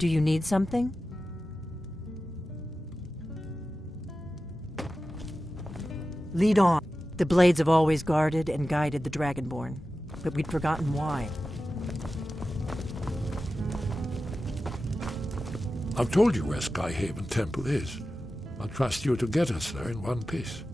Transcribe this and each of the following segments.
Do you need something? Lead on. The Blades have always guarded and guided the Dragonborn, but we'd forgotten why. I've told you where Skyhaven Temple is. I'll trust you to get us there in one piece.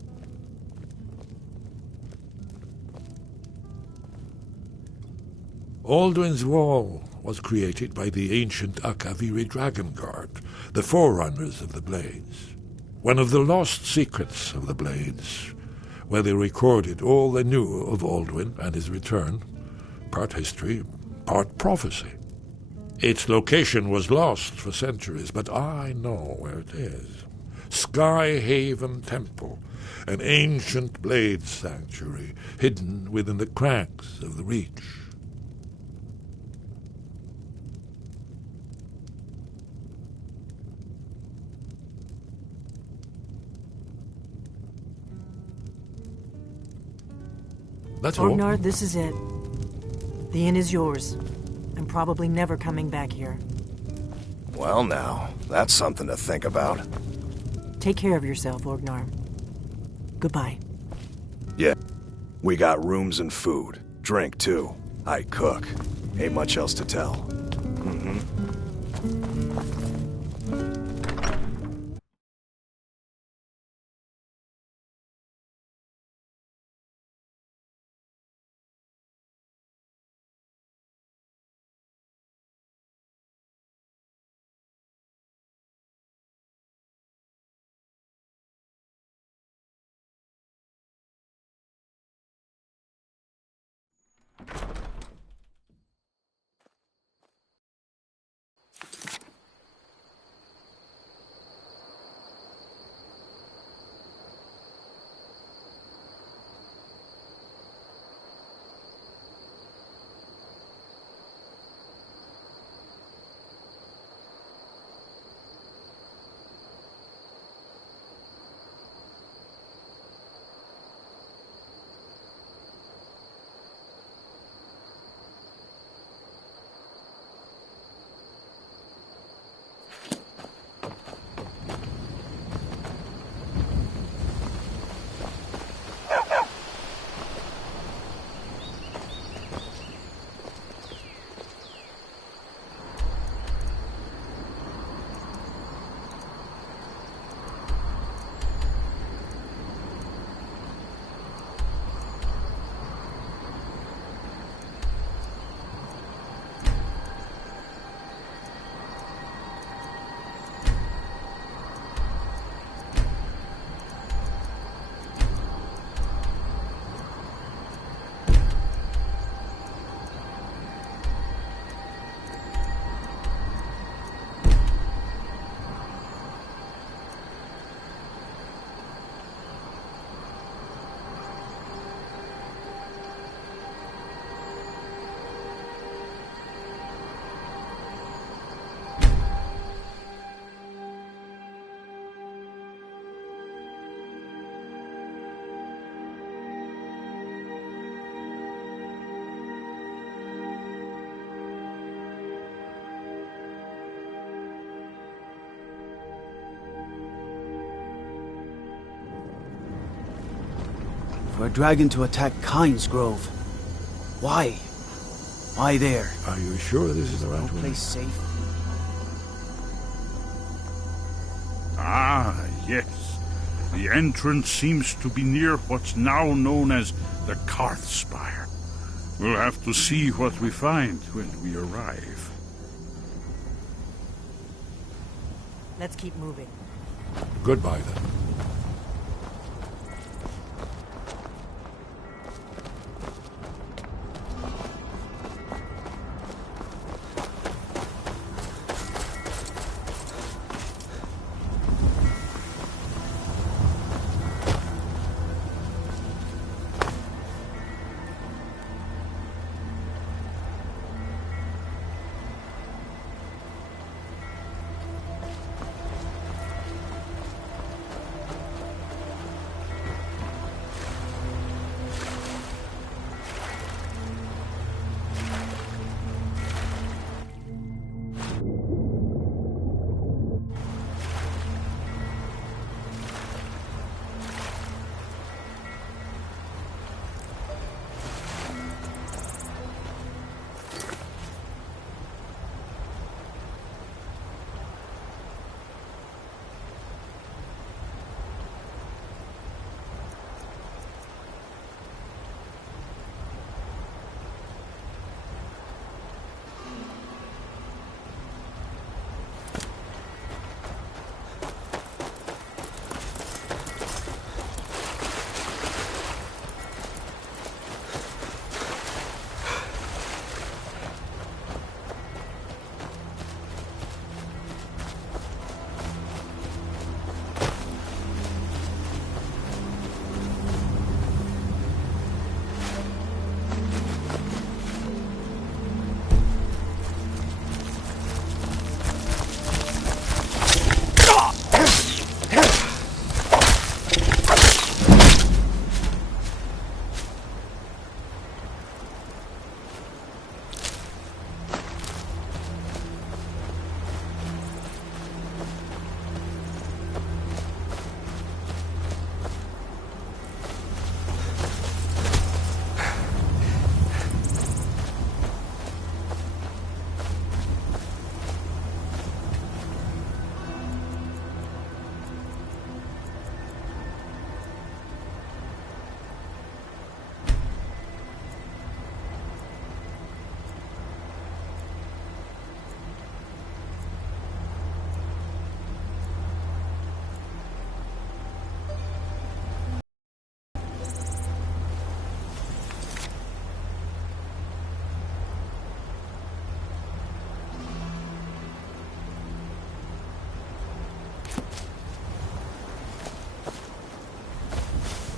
Alduin's Wall was created by the ancient Akaviri Dragon Guard, the forerunners of the Blades. One of the lost secrets of the Blades, where they recorded all they knew of Alduin and his return, part history, part prophecy. Its location was lost for centuries, but I know where it is. Skyhaven Temple, an ancient blade sanctuary hidden within the cracks of the Reach. That's all. Orgnar, this is it. The inn is yours. I'm probably never coming back here. Well now, that's something to think about. Take care of yourself, Orgnar. Goodbye. Yeah. We got rooms and food. Drink, too. I cook. Ain't much else to tell. Mm-hmm. For a dragon to attack Kyne's Grove. Why? Why there? Are you sure this is the right No way? place safe? Ah, yes. The entrance seems to be near what's now known as the Karth Spire. We'll have to see what we find when we arrive. Let's keep moving. Goodbye, then.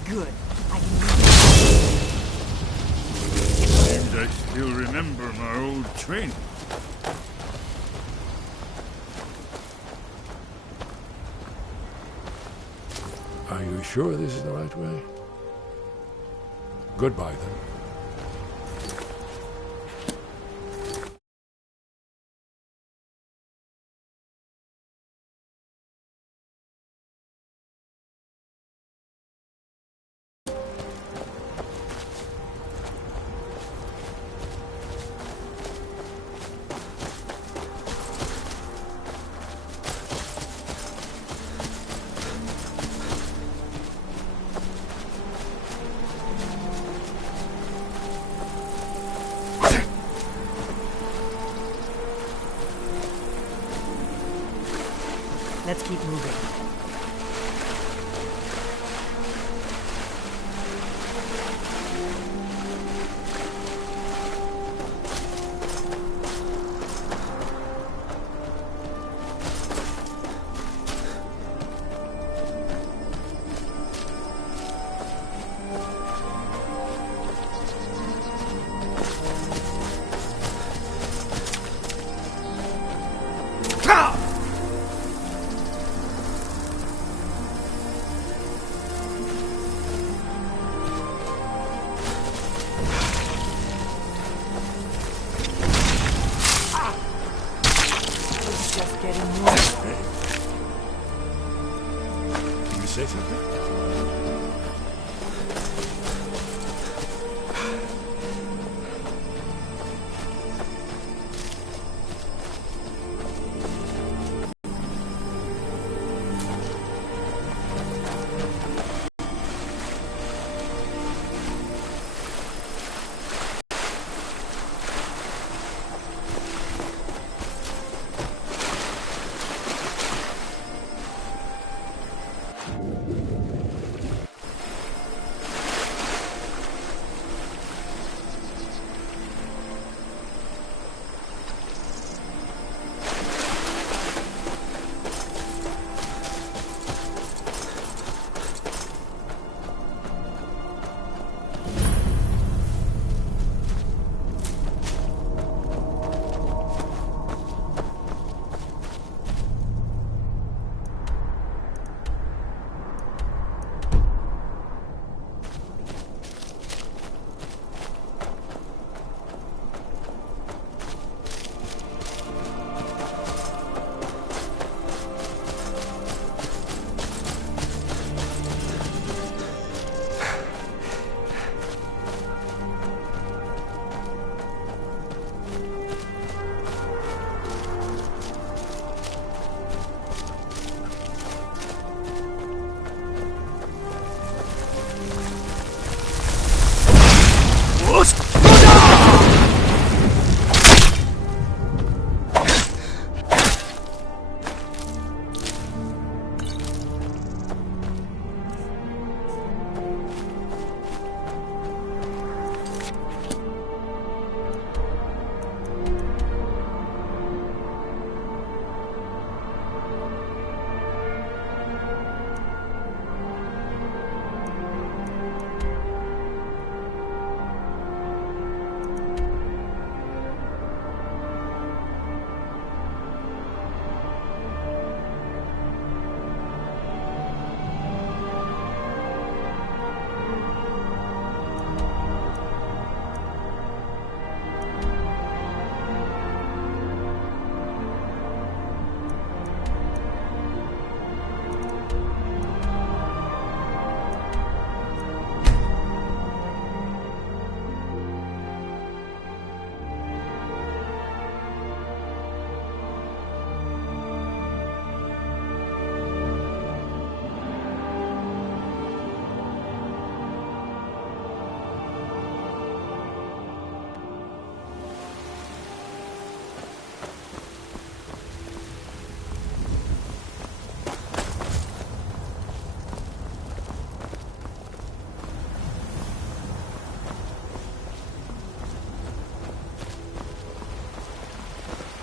Good. I can use it. Seems I still remember my old training. Are you sure this is the right way? Goodbye, then. Let's keep moving. Just getting worse. Can you say something?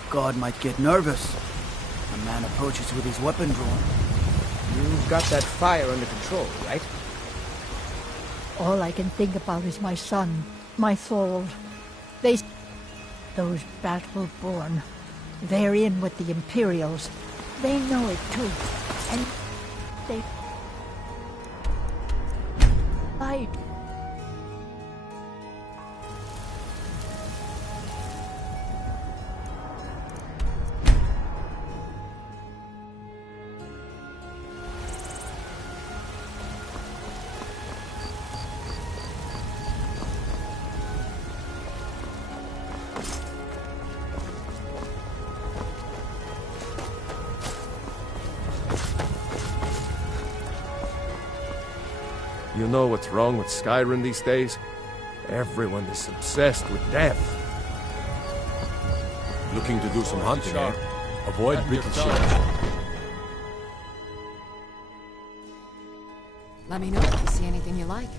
God might get nervous. A man approaches with his weapon drawn. You've got that fire under control, right? All I can think about is my son, my Thorold. Those battle-born. They're in with the Imperials. They know it too. And they fight. You know what's wrong with Skyrim these days? Everyone is obsessed with death. Looking to do some hunting, eh? Avoid brittle ships. Let me know if you see anything you like.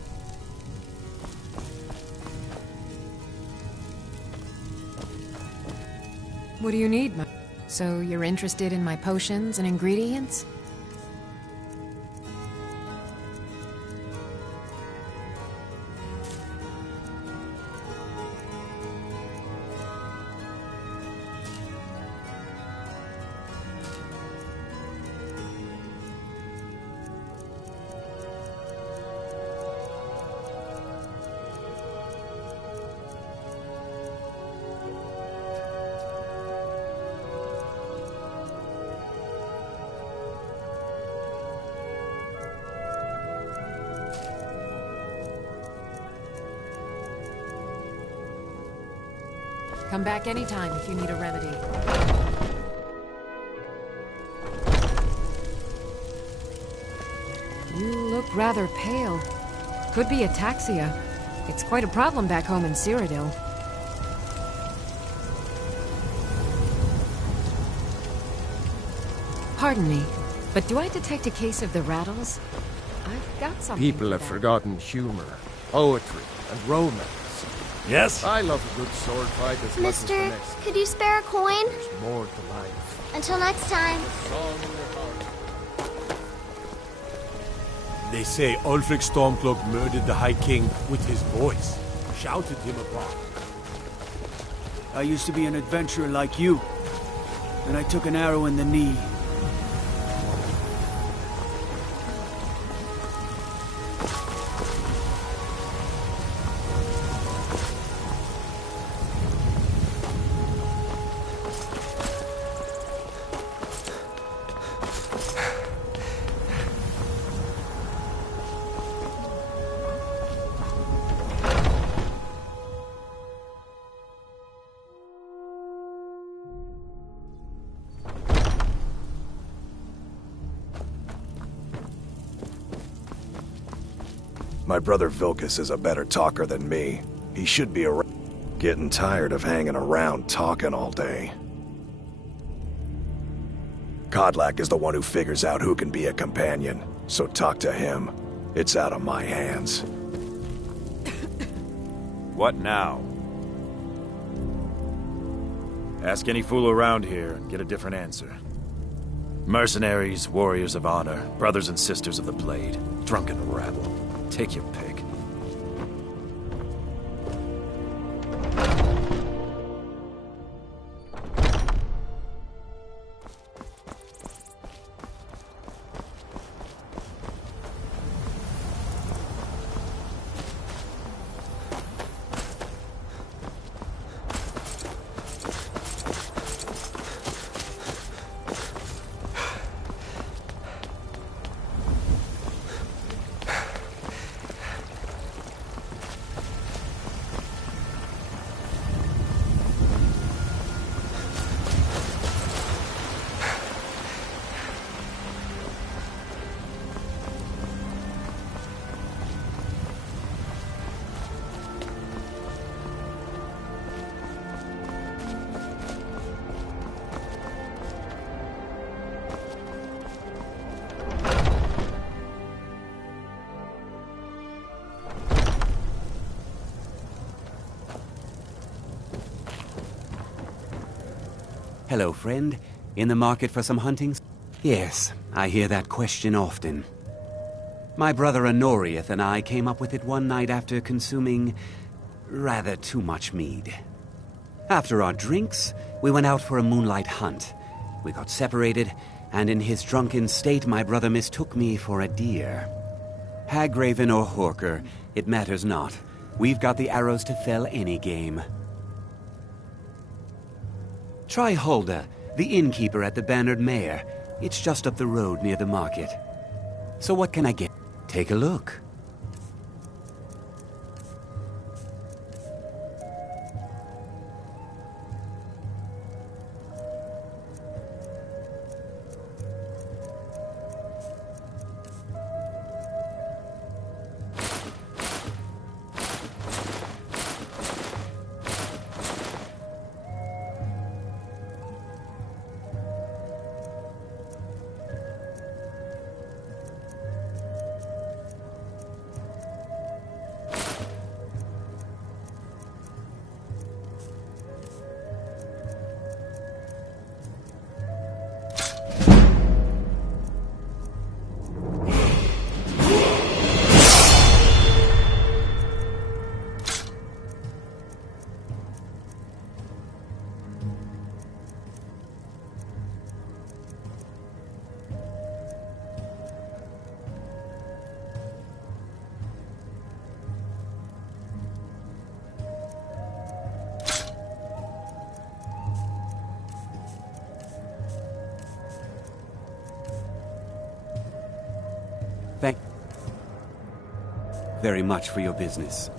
What do you need, So you're interested in my potions and ingredients? Come back anytime if you need a remedy. You look rather pale. Could be ataxia. It's quite a problem back home in Cyrodiil. Pardon me, but do I detect a case of the rattles? I've got something. People have forgotten humor, poetry, and romance. Yes? I love a good sword fight as much as the Mister, next. could you spare a coin? There's more to life. Until next time. They say Ulfric Stormcloak murdered the High King with his voice. Shouted him apart. I used to be an adventurer like you. Then I took an arrow in the knee. My brother Vilkas is a better talker than me. He should be around. Getting tired of hanging around talking all day. Kodlak is the one who figures out who can be a companion, so talk to him. It's out of my hands. What now? Ask any fool around here and get a different answer. Mercenaries, warriors of honor, brothers and sisters of the blade, drunken rabble. Take your pick. Hello, friend. In the market for some hunting? Yes, I hear that question often. My brother Honorius and I came up with it one night after consuming rather too much mead. After our drinks, we went out for a moonlight hunt. We got separated, and in his drunken state, my brother mistook me for a deer. Hagraven or Horker, it matters not. We've got the arrows to fell any game. Try Hulda, the innkeeper at the Bannered Mare. It's just up the road near the market. So what can I get? Take a look. Thank very much for your business.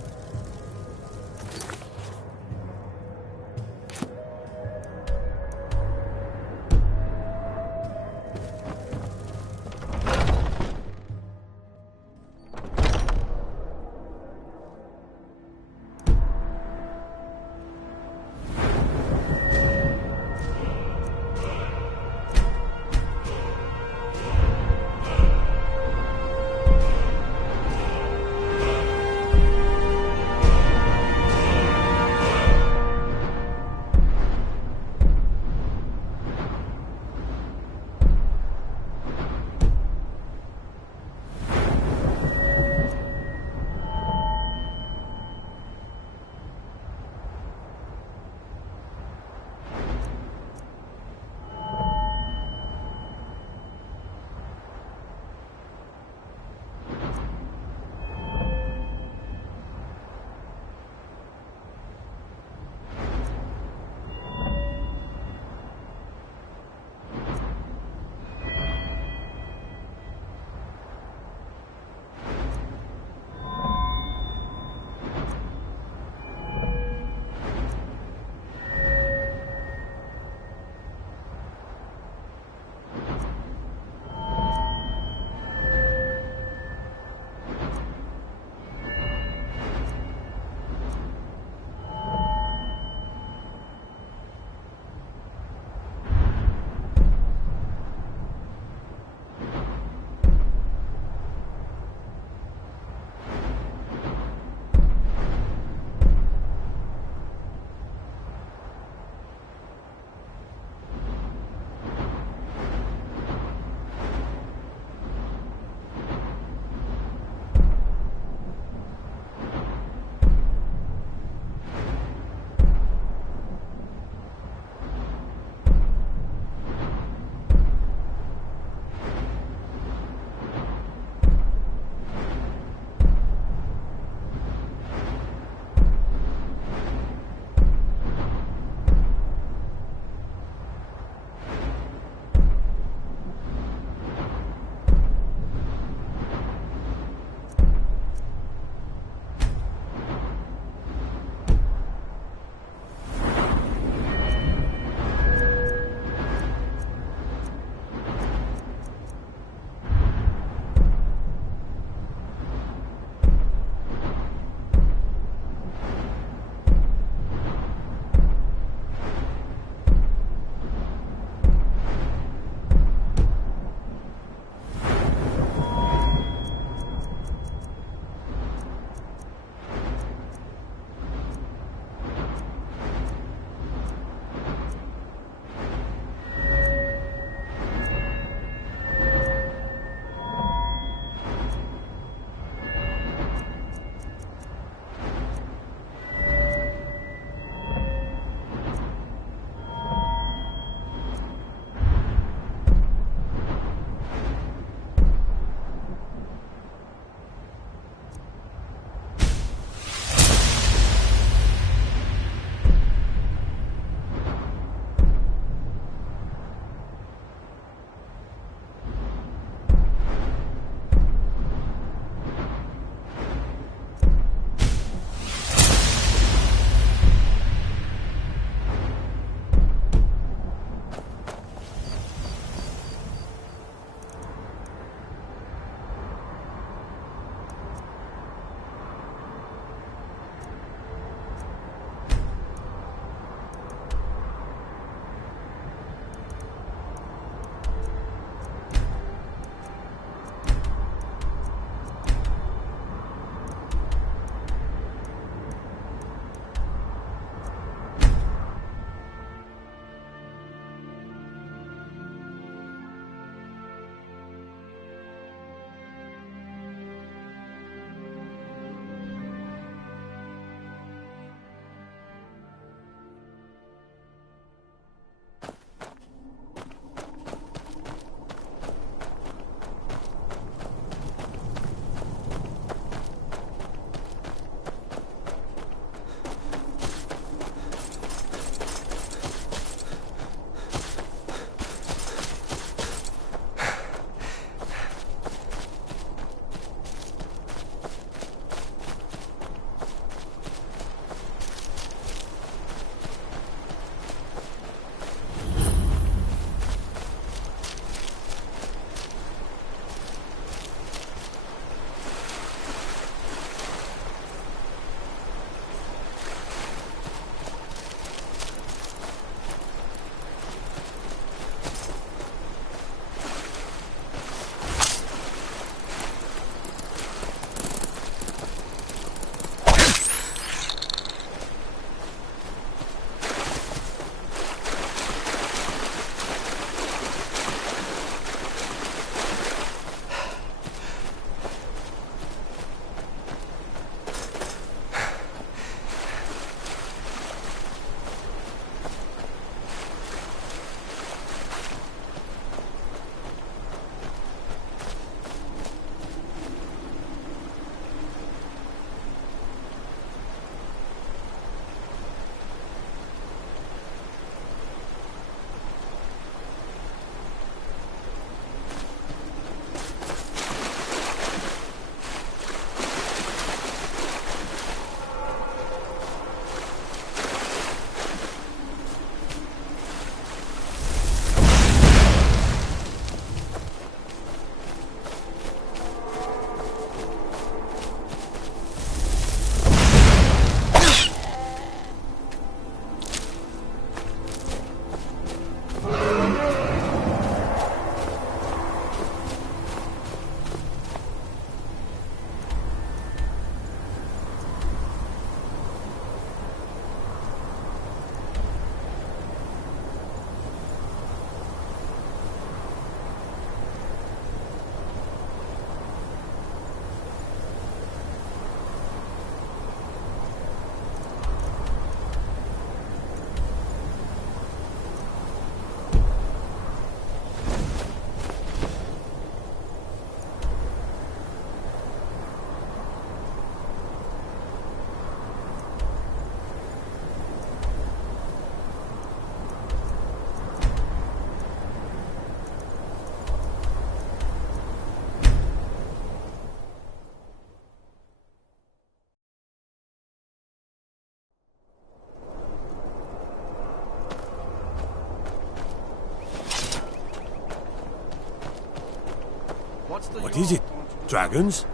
What is it? Dragons?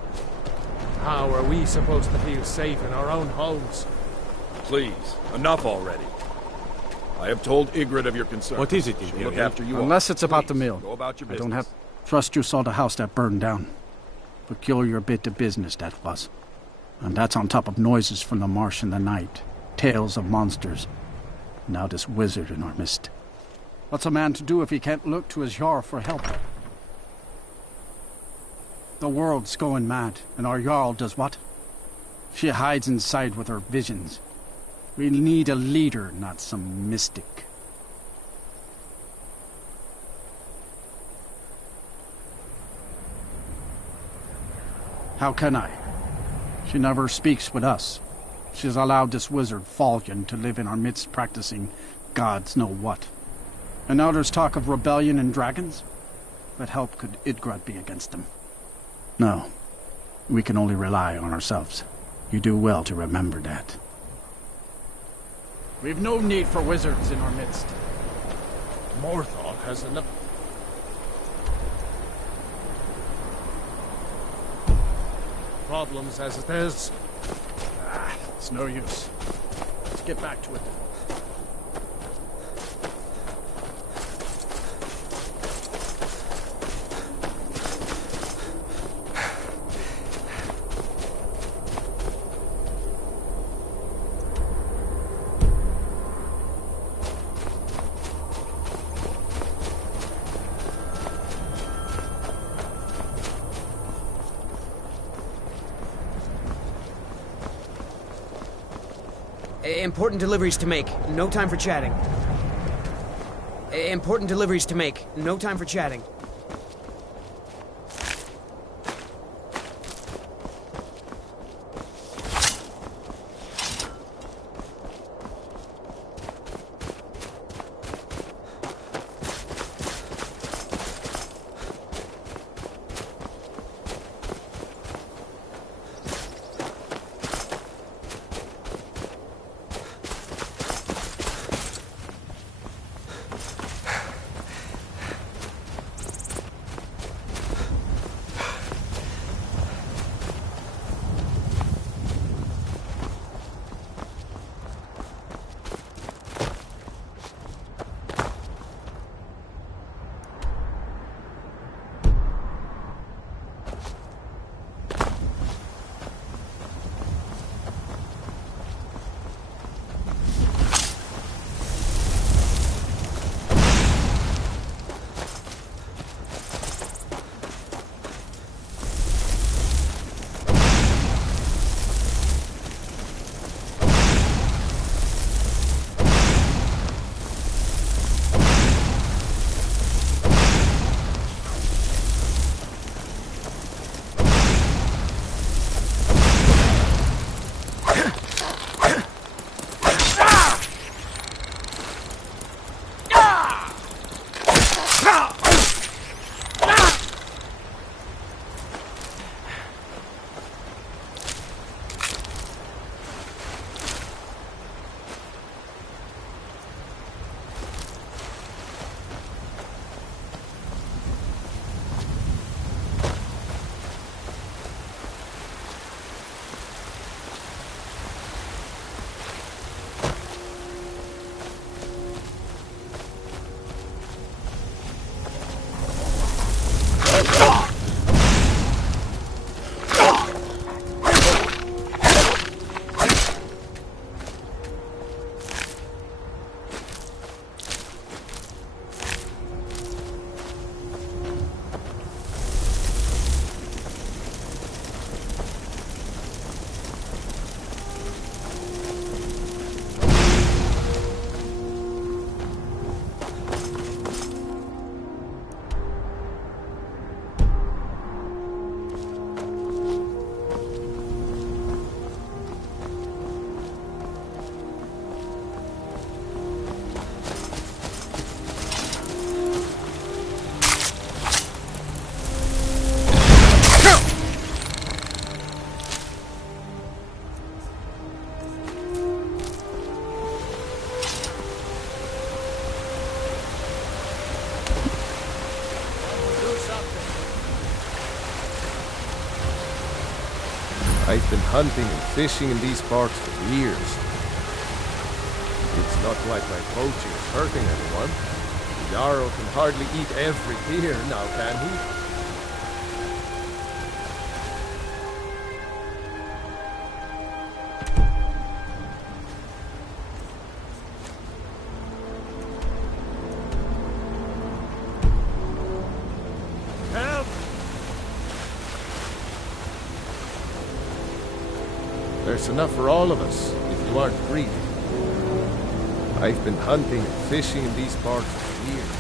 How are we supposed to feel safe in our own homes? Please, enough already. I have told Ygritte of your concern. What is it, She'll Ygritte? look after you. Unless it's about Please, the mill. Go about your I business. don't have trust you saw the house that burned down. Peculiar bit of business that was. And that's on top of noises from the marsh in the night. Tales of monsters. Now this wizard in our midst. What's a man to do if he can't look to his Jarl for help? The world's going mad, and our Jarl does what? She hides inside with her visions. We need a leader, not some mystic. How can I? She never speaks with us. She's allowed this wizard, Falcon, to live in our midst practicing gods know what. And now there's talk of rebellion and dragons? What help could Ygritte be against them? No. We can only rely on ourselves. You do well to remember that. We've no need for wizards in our midst. Morthal has enough... problems as it is. It's no use. Let's get back to it. Important deliveries to make. No time for chatting. Important deliveries to make. No time for chatting. I've been hunting and fishing in these parts for years. It's not like my poaching is hurting anyone. Yarrow can hardly eat every deer now, can he? There's enough for all of us, if you aren't greedy. I've been hunting and fishing in these parts for years.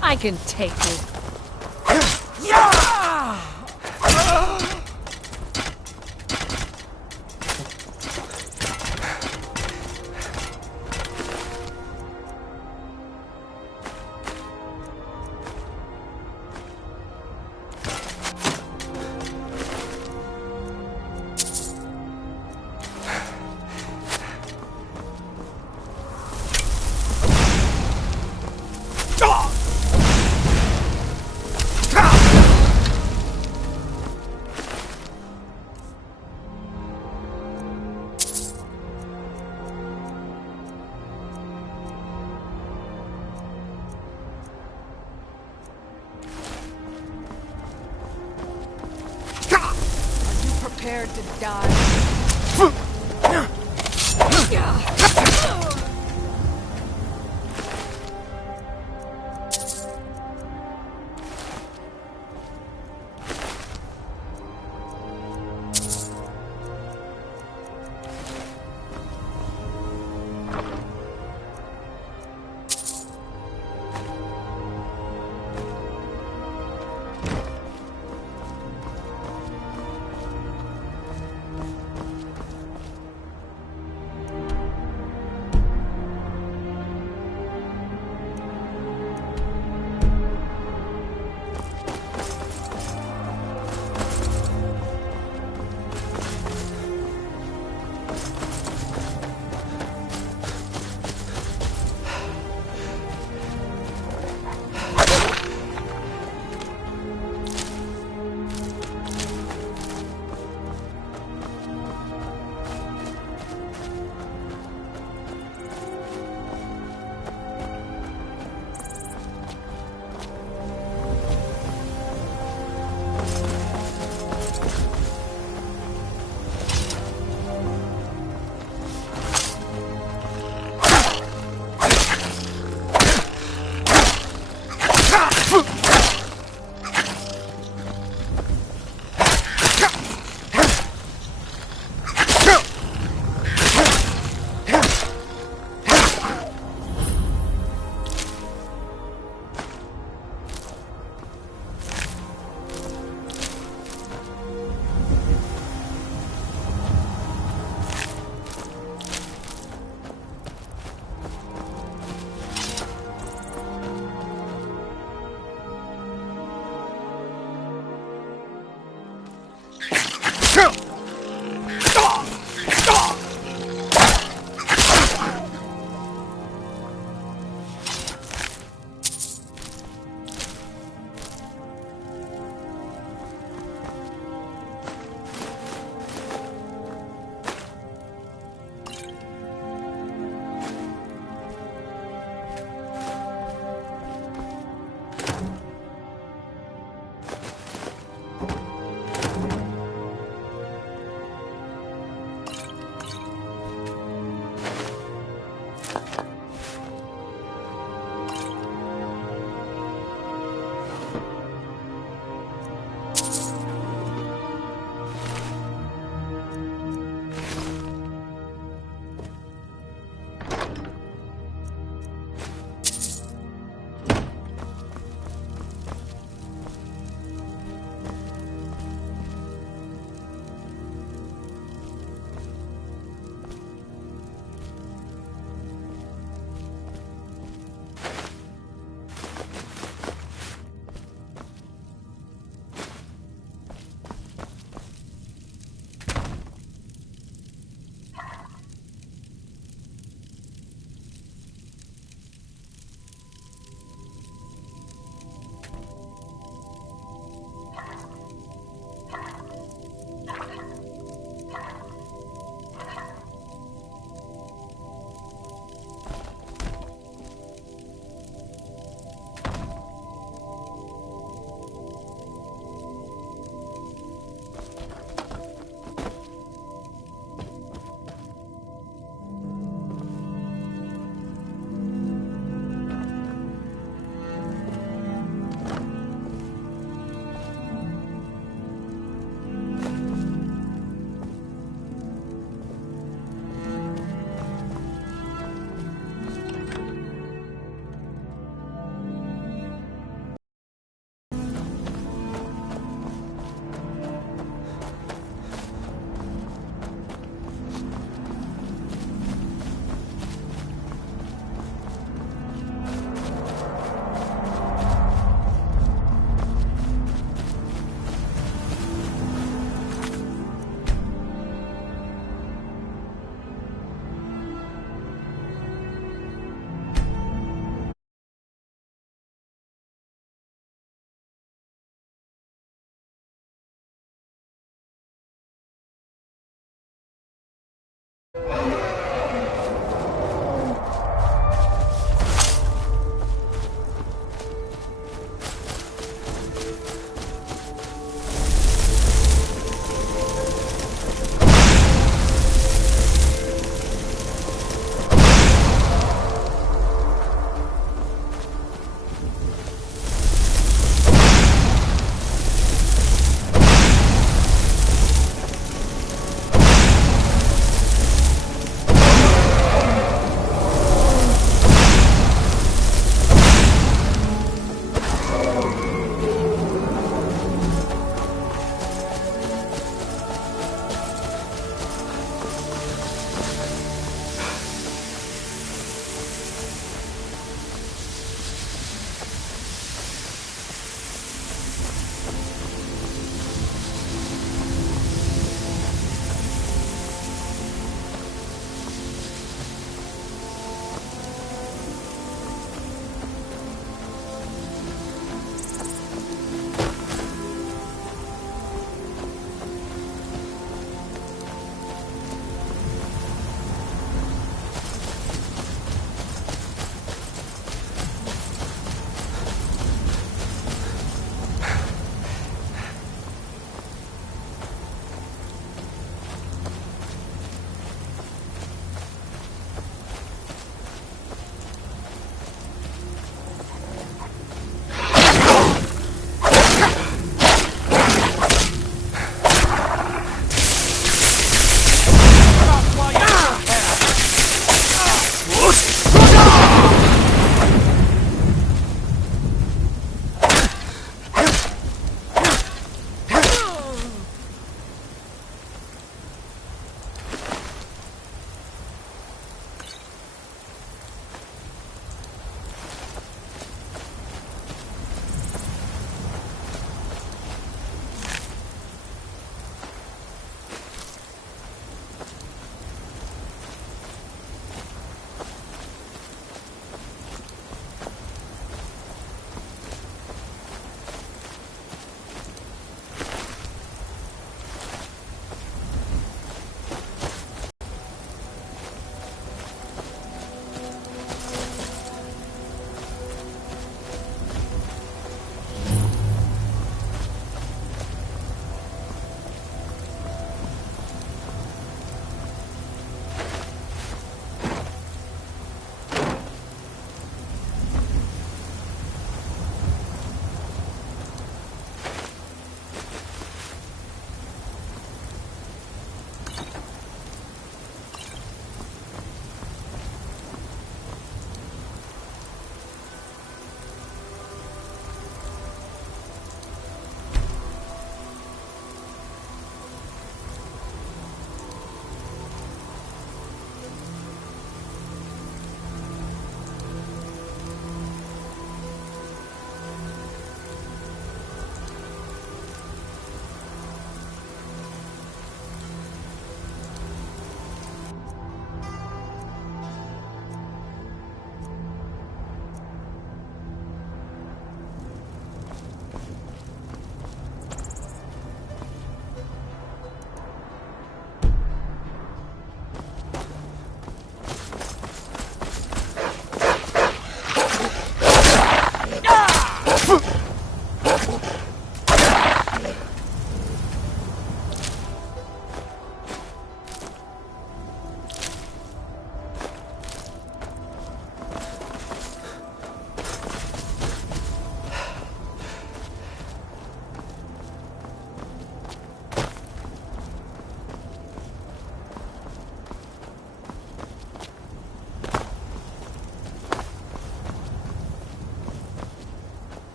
I can take it. Prepared to die.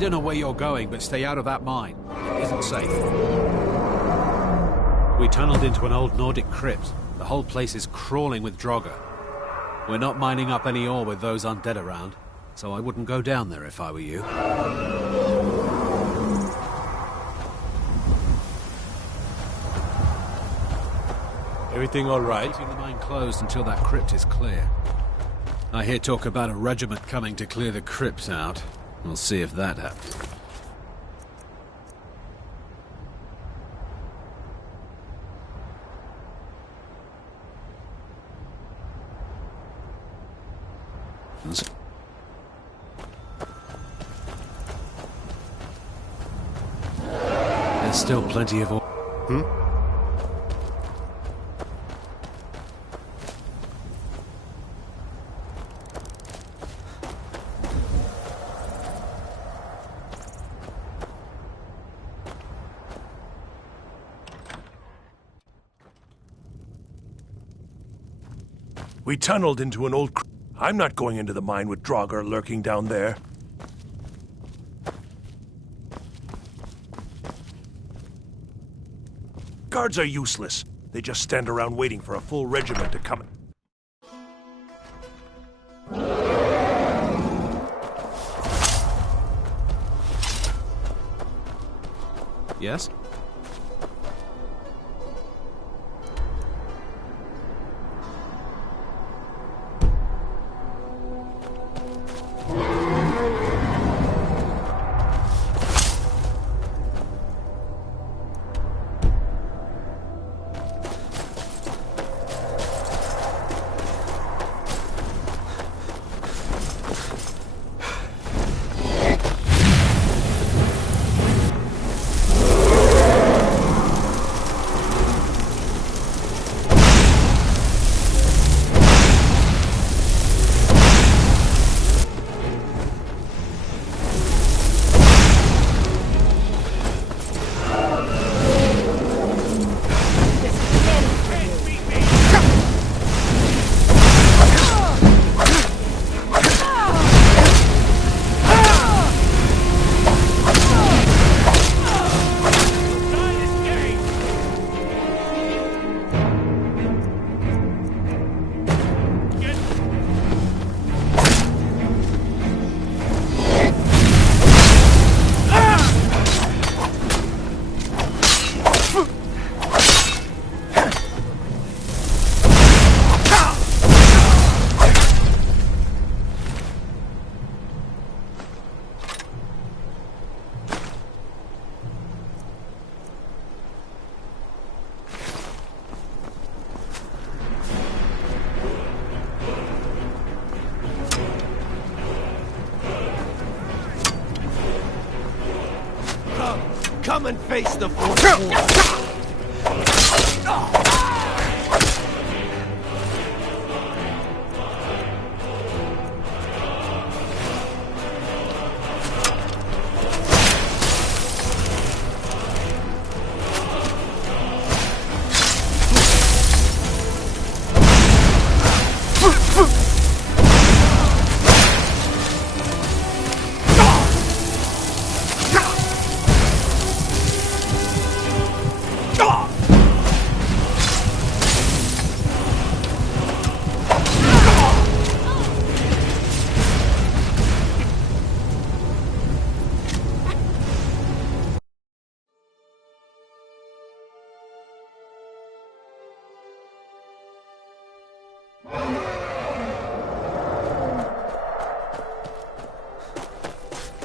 I don't know where you're going, but stay out of that mine. It isn't safe. We tunneled into an old Nordic crypt. The whole place is crawling with Draugr. We're not mining up any ore with those undead around, so I wouldn't go down there if I were you. Everything all right? Keeping the mine closed until that crypt is clear. I hear talk about a regiment coming to clear the crypts out. We'll see if that happens. There's still plenty of ore. We tunneled into an old... I'm not going into the mine with Draugr lurking down there. Guards are useless. They just stand around waiting for a full regiment to come. Yes? Come and face the force.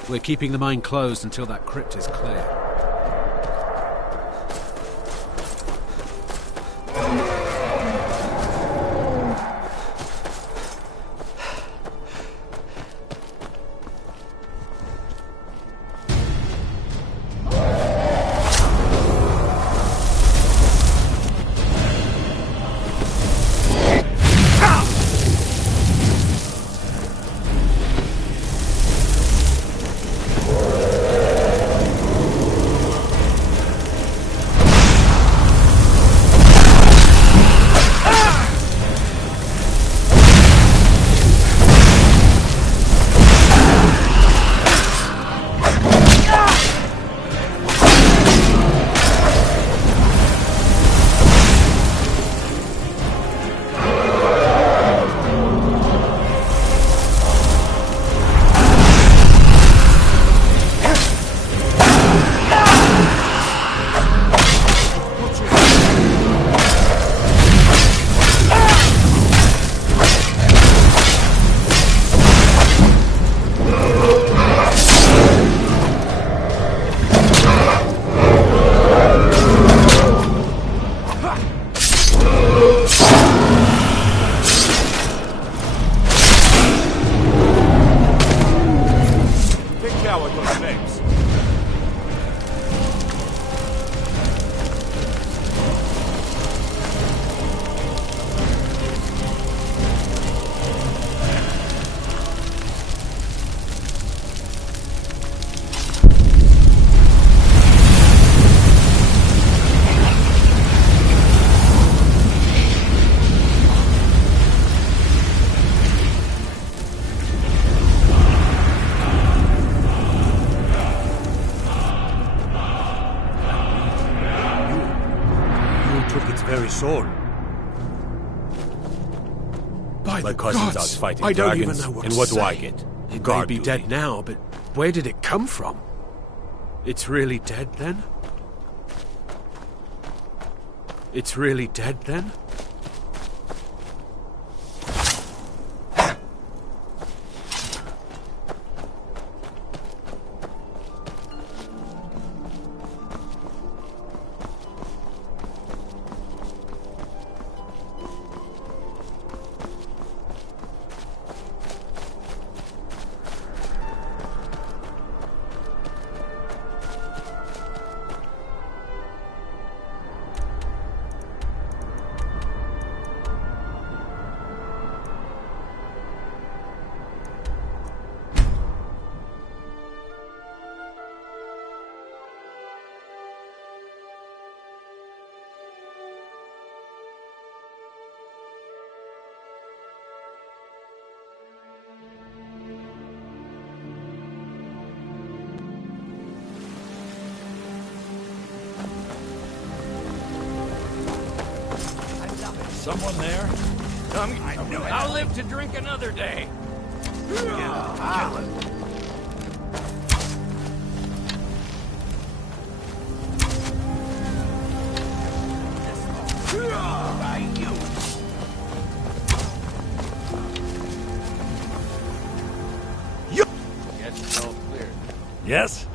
We're keeping the mine closed until that crypt is clear. traps. Soul. By My the cousin's gods, out fighting I don't dragons, even know what and to what do I say. get? It Guard may be duty. dead now, but where did it come from? It's really dead then? It's really dead then? Someone there? I knew it. I'll live to drink another day. Guess it's all clear. Yes?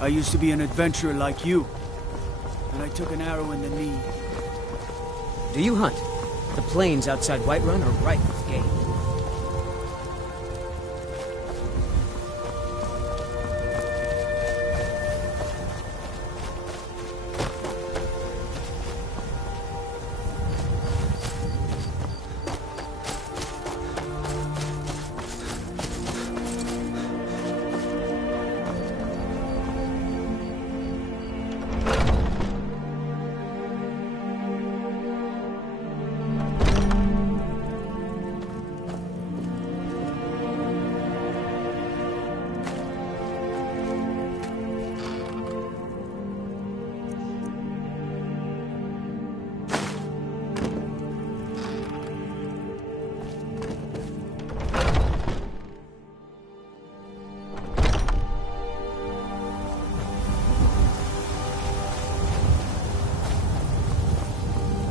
I used to be an adventurer like you, and I took an arrow in the knee. Do you hunt? The plains outside Whiterun are ripe with game.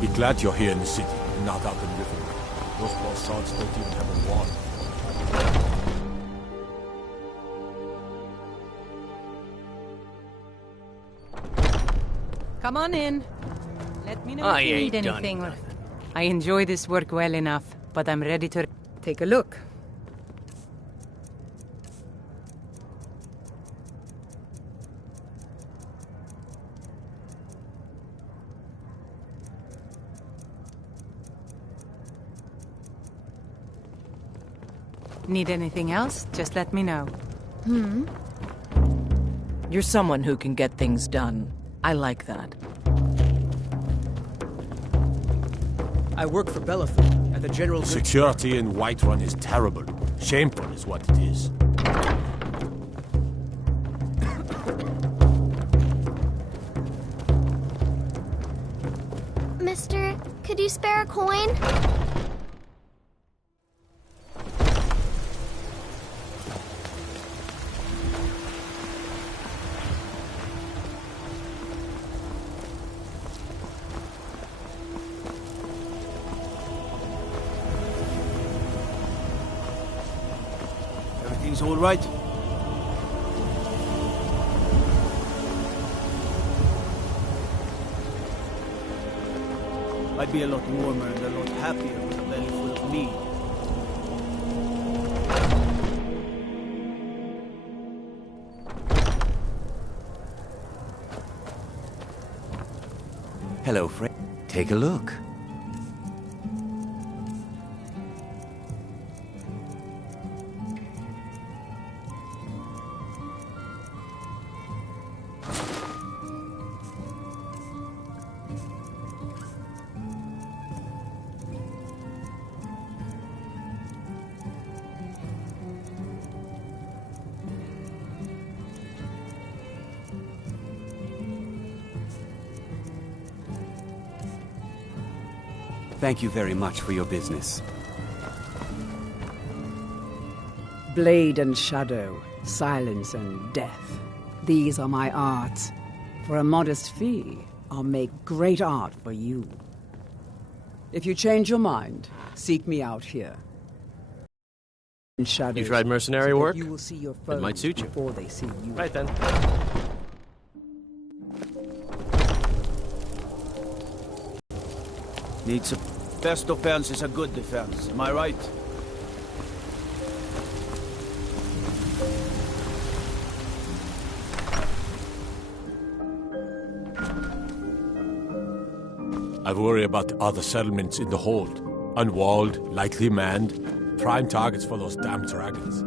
Be glad you're here in the city, not out in River. Those bastards don't even have a wall. Come on in. Let me know I if you ain't need done anything. nothing. I enjoy this work well enough, but I'm ready to take a look. Need anything else? Just let me know. You're someone who can get things done. I like that. I work for Bellefield at the General... Security in Whiterun is terrible. Shameful is what it is. Mister, could you spare a coin? Everything's all right? I'd be a lot warmer and a lot happier with a belly full of mead. Hello, friend. Take a look. Thank you very much for your business. Blade and shadow, silence and death. These are my arts. For a modest fee, I'll make great art for you. If you change your mind, seek me out here. Shadows, you tried mercenary so work? You will see your It might suit you. before they see you. Right then. Needs a best offense is a good defense. Am I right? I worry about the other settlements in the hold. Unwalled, lightly manned, prime targets for those damn dragons.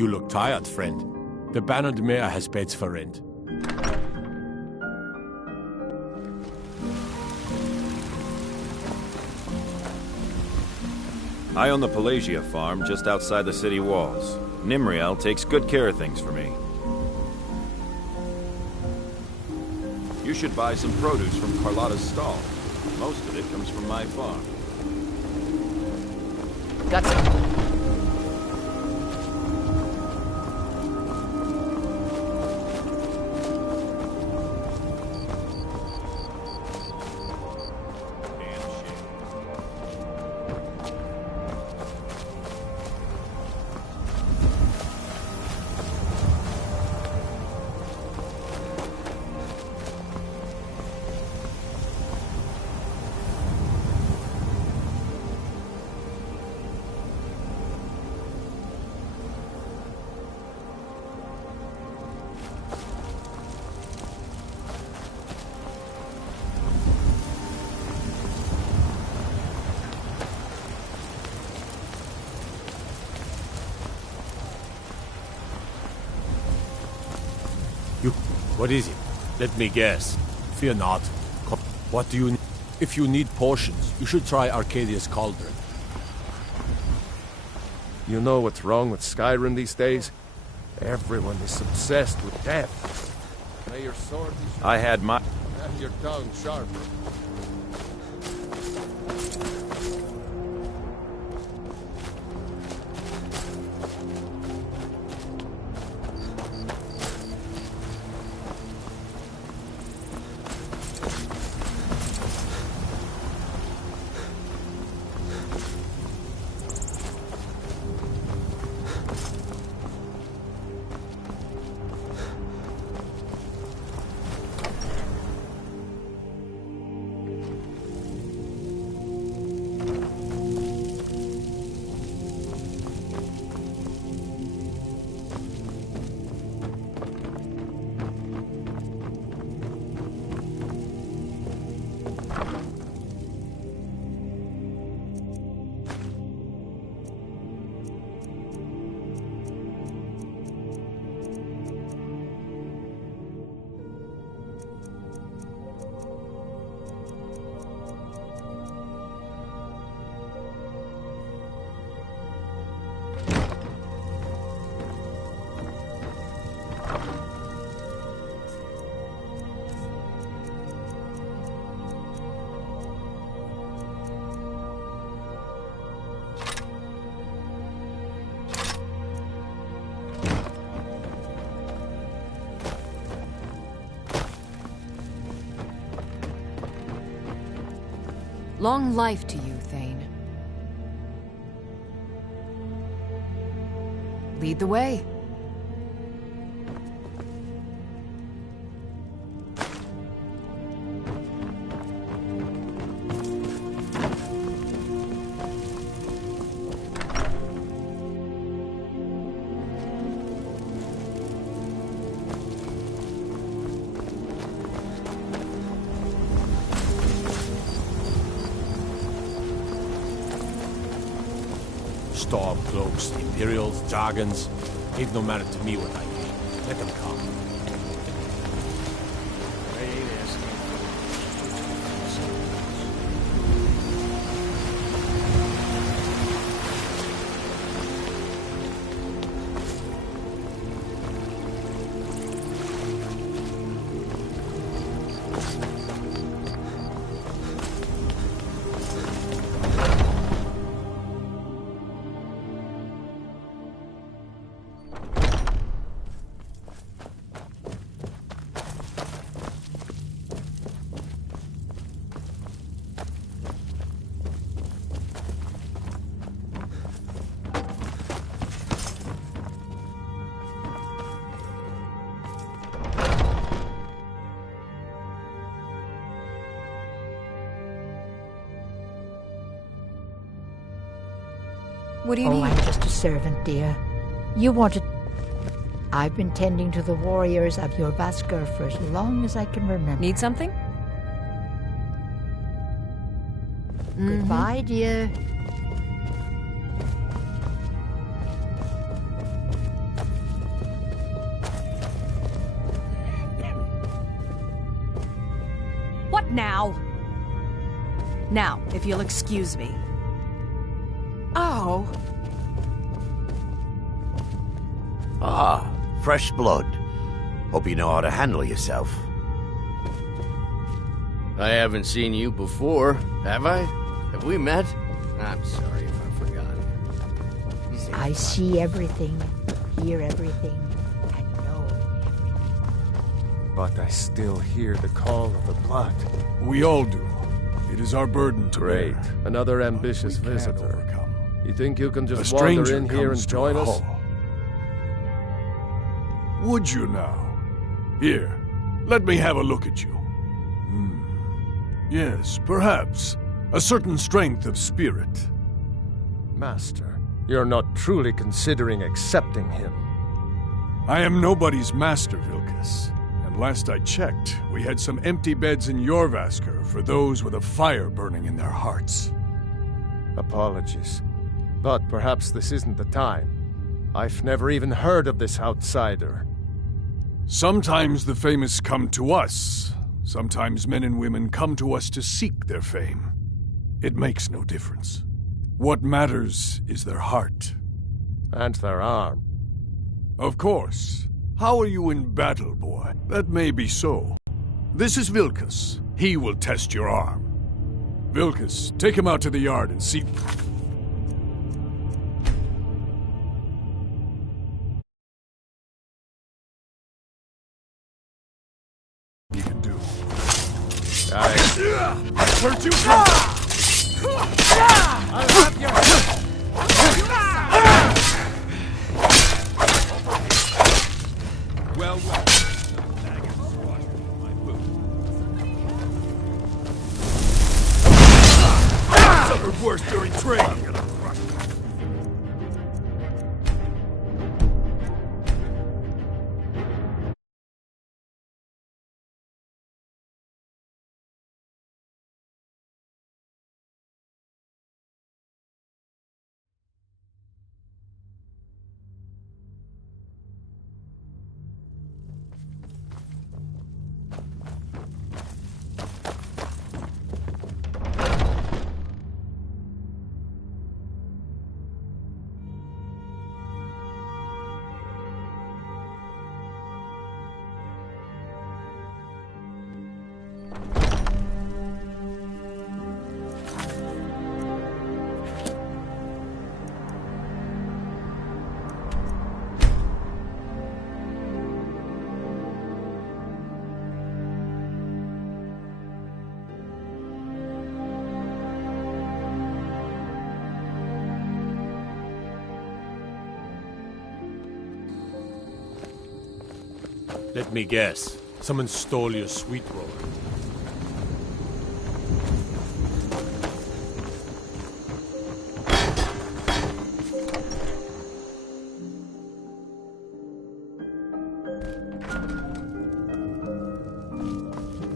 You look tired, friend. The Bannered Mare has beds for rent. I own the Pelagia farm just outside the city walls. Nimriel takes good care of things for me. You should buy some produce from Carlotta's stall. Most of it comes from my farm. That's it. What is it? Let me guess. Fear not. What do you need? If you need potions, you should try Arcadia's Cauldron. You know what's wrong with Skyrim these days? Everyone is obsessed with death. May your sword be sharp. I had my... And your tongue sharper. Long life to you, Thane. Lead the way. Stormcloaks, Imperials, Dragons. It no matter to me what I need. Let them come. What do you need? I'm just a servant, dear. You wanted... I've been tending to the warriors of your Vasker for as long as I can remember. Need something? Goodbye, dear. What now? Now, if you'll excuse me. Oh. Ah, fresh blood. Hope you know how to handle yourself. I haven't seen you before, have I? Have we met? I'm sorry if I've forgotten. I see everything, hear everything, and know everything. But I still hear the call of the blood. We all do. It is our burden to Great. bear. Another ambitious visitor. You think you can A just wander stranger in here comes and to join our us? hall. Would you now? Here, let me have a look at you. Yes, perhaps. A certain strength of spirit. Master, you're not truly considering accepting him. I am nobody's master, Vilkas. And last I checked, we had some empty beds in your Vasker for those with a fire burning in their hearts. Apologies. But perhaps this isn't the time. I've never even heard of this outsider. Sometimes the famous come to us. Sometimes men and women come to us to seek their fame. It makes no difference. What matters is their heart. And their arm. Of course. How are you in battle, boy? That may be so. This is Vilkas. He will test your arm. Vilkas, take him out to the yard and see... You can do. Where'd you go? I'll have your head. Well. Suffered worse during training. Let me guess. Someone stole your sweet roll.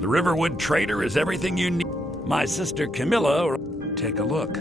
The Riverwood Trader is everything you need. My sister Camilla... Take a look.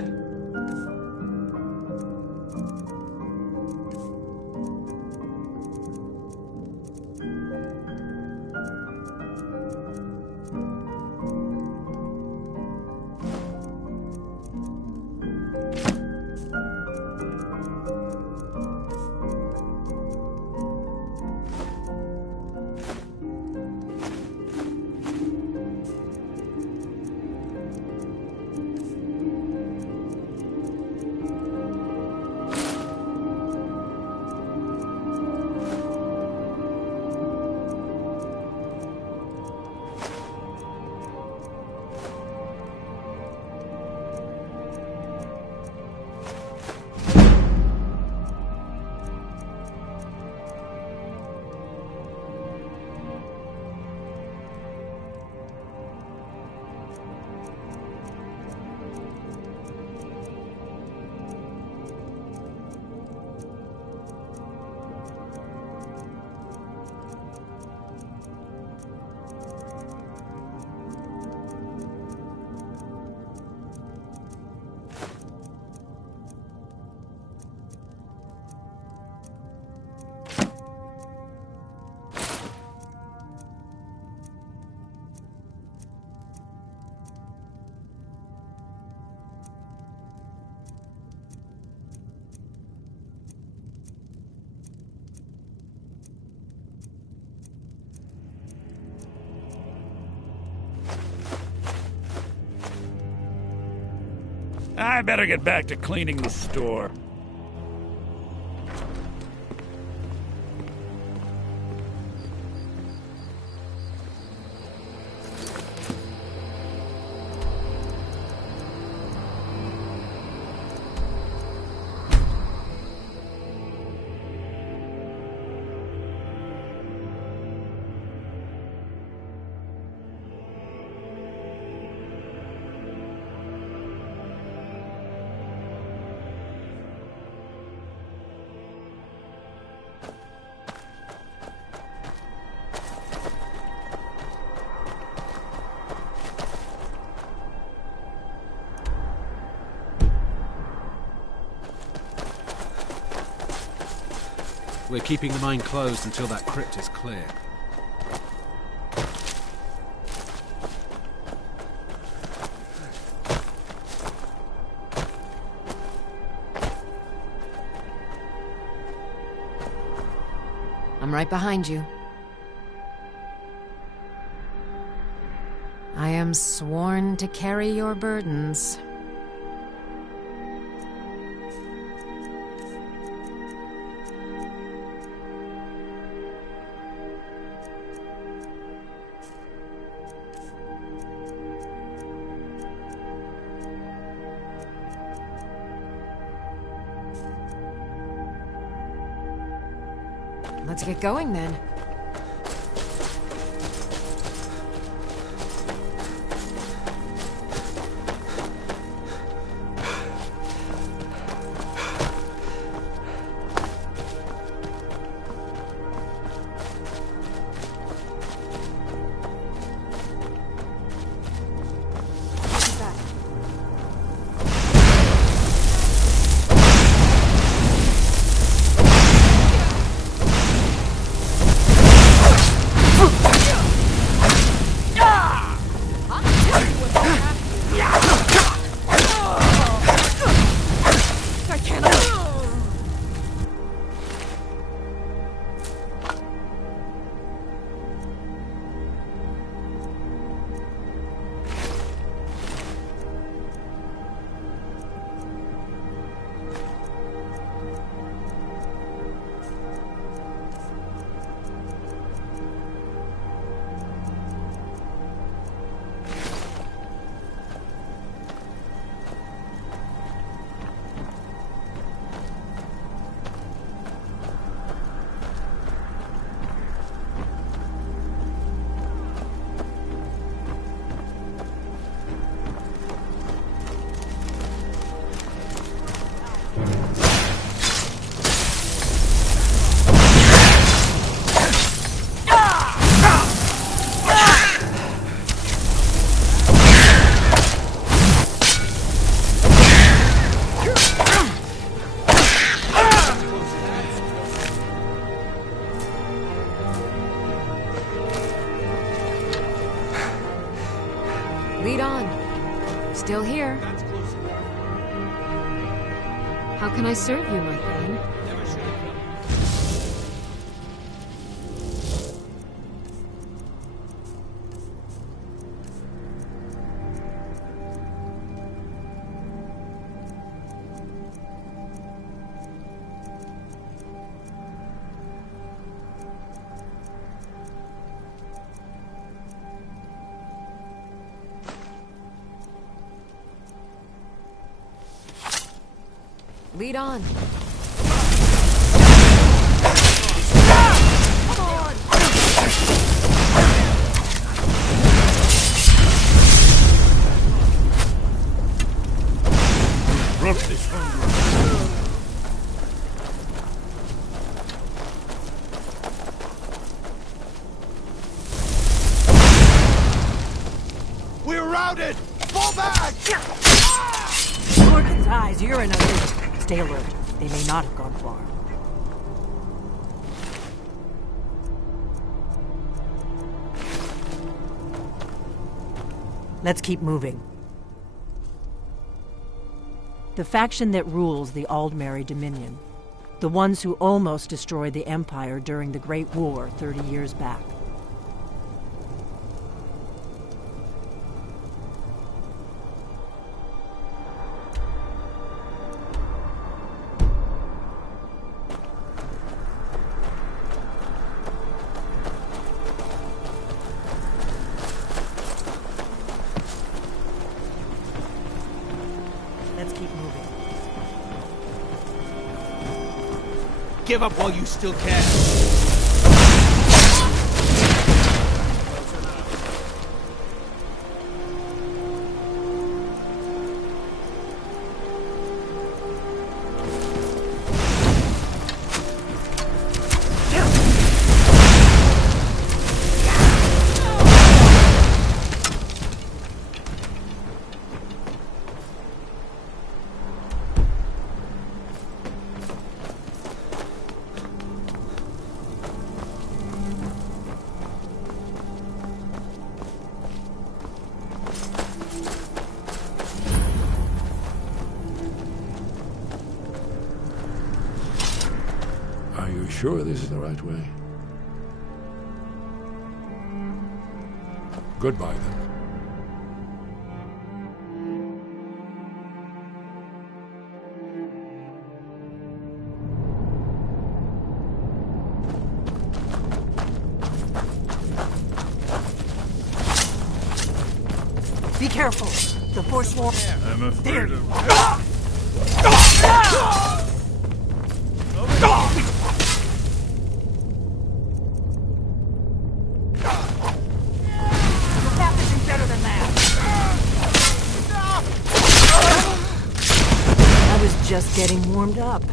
I better get back to cleaning the store. We're keeping the mine closed until that crypt is clear. I'm right behind you. I am sworn to carry your burdens. Let's get going then. Lead on. Still here. How can I serve you, my friend? Lead on. We're routed! Fall back! Morgan's eyes, you're in a loop. Stay alert. They may not have gone far. Let's keep moving. The faction that rules the Aldmeri Dominion. The ones who almost destroyed the Empire during the Great War 30 years back. give up while you still can. Are you sure this is the right way? Goodbye, then. Be careful. The force war. I'm afraid of... I was just getting warmed up.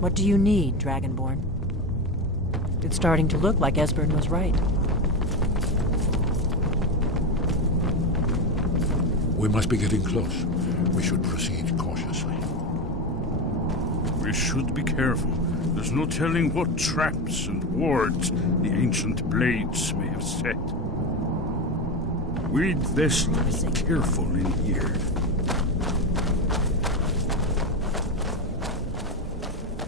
What do you need, Dragonborn? It's starting to look like Esbern was right. We must be getting close. We should proceed cautiously. We should be careful. There's no telling what traps and wards the ancient blades may have set. We'd best be careful in here.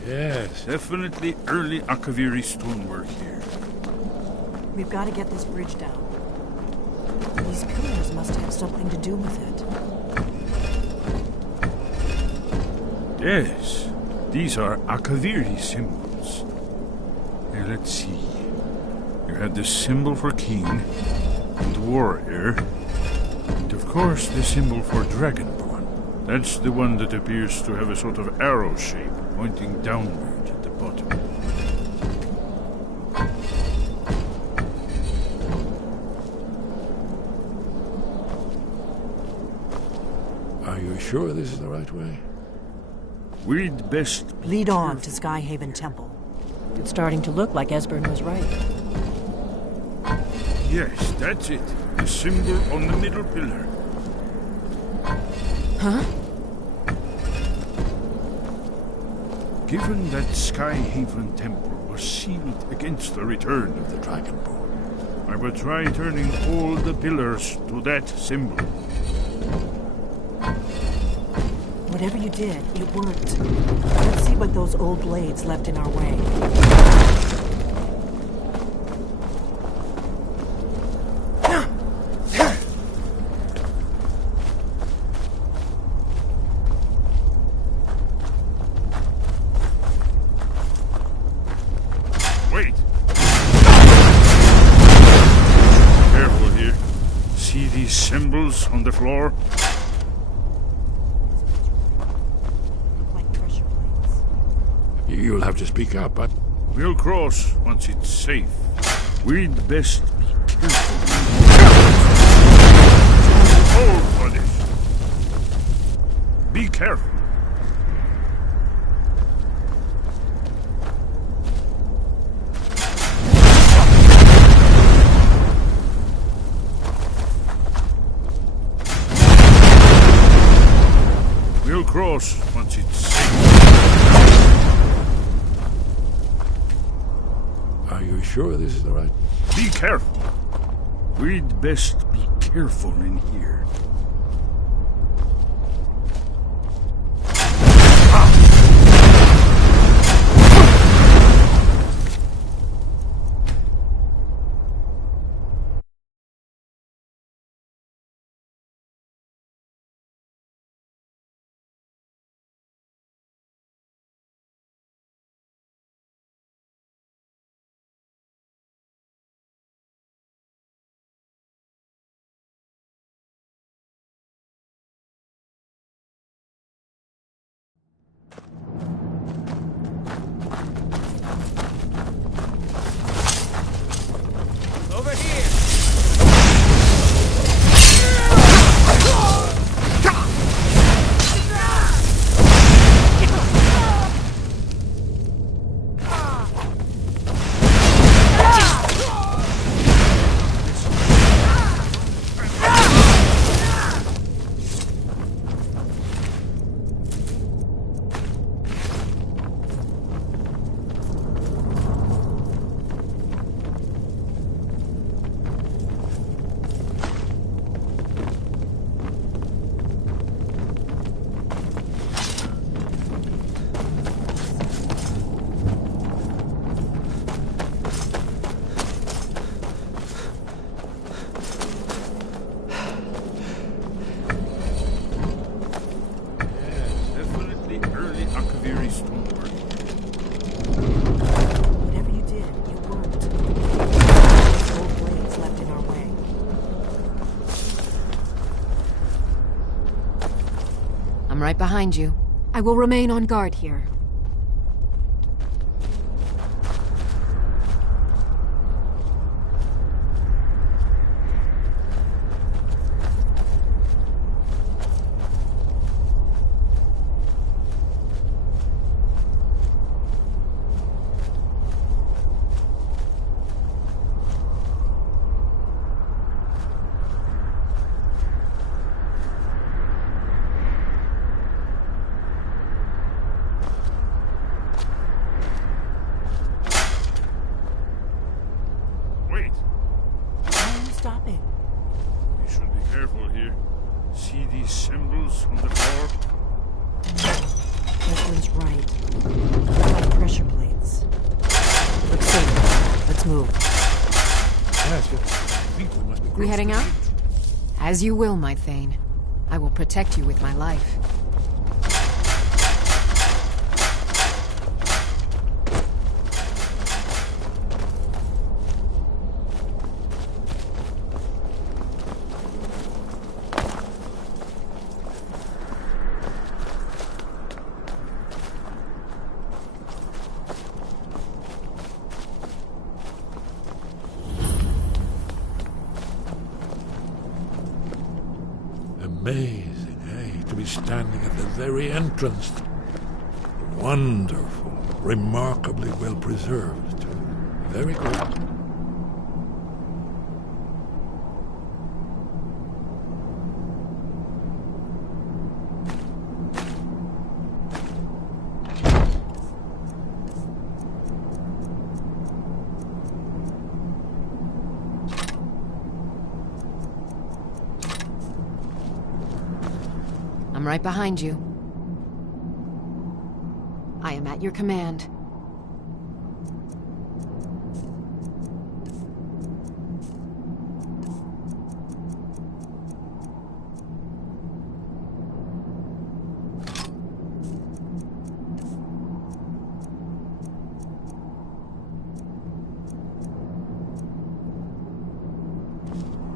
Yes, definitely early Akaviri stonework here. We've got to get this bridge down. These pillars must have something to do with it. Yes, these are Akaviri symbols. Here, let's see. You had the symbol for king and warrior, and of course the symbol for dragonborn. That's the one that appears to have a sort of arrow shape pointing downward at the bottom. Are you sure this is the right way? We'd best lead on to Skyhaven Temple. It's starting to look like Esbern was right. Yes, that's it. The symbol on the middle pillar. Huh? Given that Skyhaven Temple was sealed against the return of the Dragonborn, I will try turning all the pillars to that symbol. Whatever you did, it worked. Let's see what those old blades left in our way. Wait! Careful here. See these symbols on the floor? You'll have to speak up, but... We'll cross once it's safe. We'd best be careful. Hold for this. Be careful. We'll cross once it's safe. Are you sure this is the right... Be careful. We'd best be careful in here. I'm right behind you. I will remain on guard here. As you will, my Thane. I will protect you with my life. Amazing, eh? To be standing at the very entrance. Wonderful. Remarkably well preserved. Very good. I'm right behind you. I am at your command.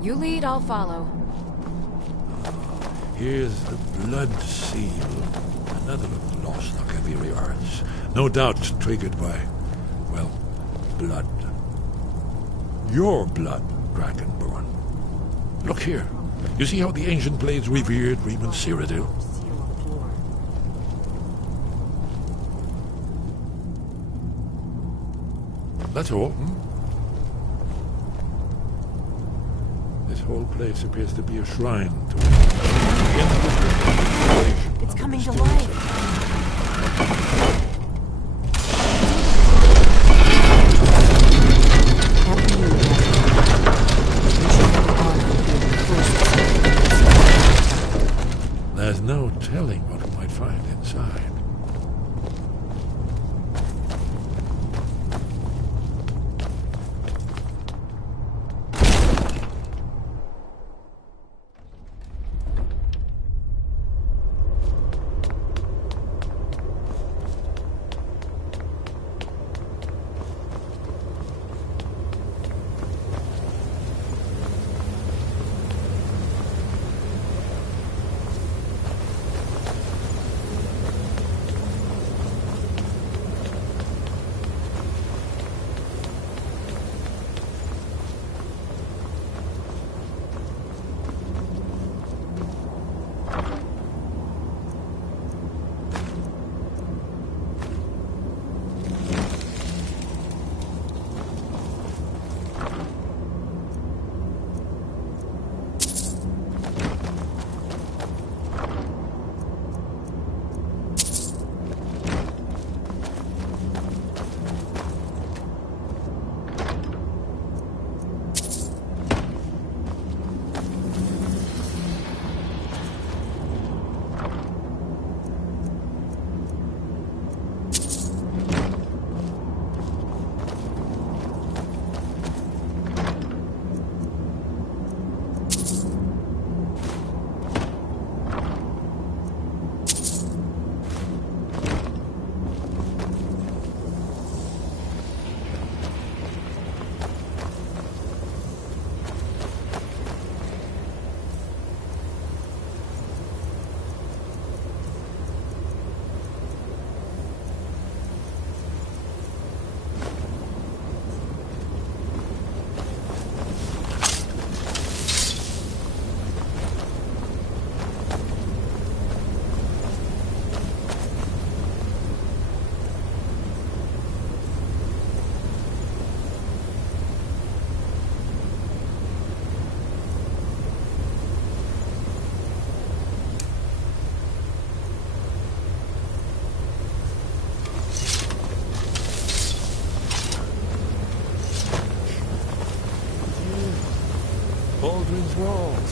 You lead, I'll follow. Here's the blood seal. Another of the lost Akaviri arts. No doubt triggered by, well, blood. Your blood, Dragonborn. Look here. You see how the ancient blades revered Reman Cyrodiil? That's all, This whole place appears to be a shrine to It's coming to life. There's no telling what we might find inside.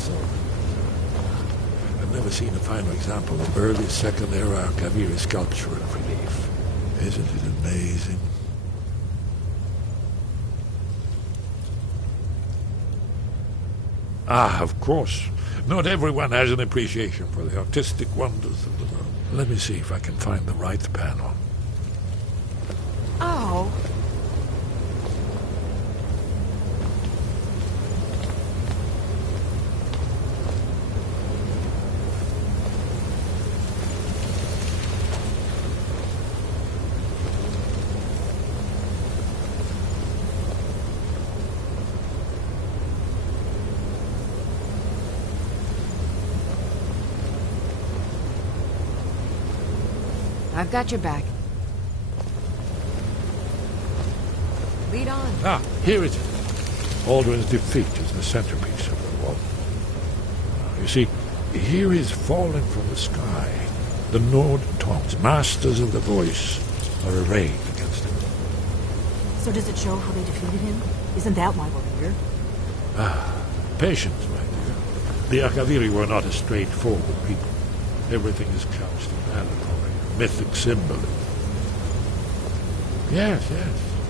so. I've never seen a finer example of early Second Era Kaviri sculpture and relief. Isn't it amazing? Ah, of course. Not everyone has an appreciation for the artistic wonders of the world. Let me see if I can find the right panel. Oh. I've got your back. Lead on. Ah, here it is. Alduin's defeat is the centerpiece of the wall. You see, here is falling from the sky. The Nord Taunts, masters of the voice, are arrayed against him. So does it show how they defeated him? Isn't that why we're here? Ah, patience, my dear. The Akaviri were not a straightforward people. Everything is couched in allegory, mythic symbolism. Yes.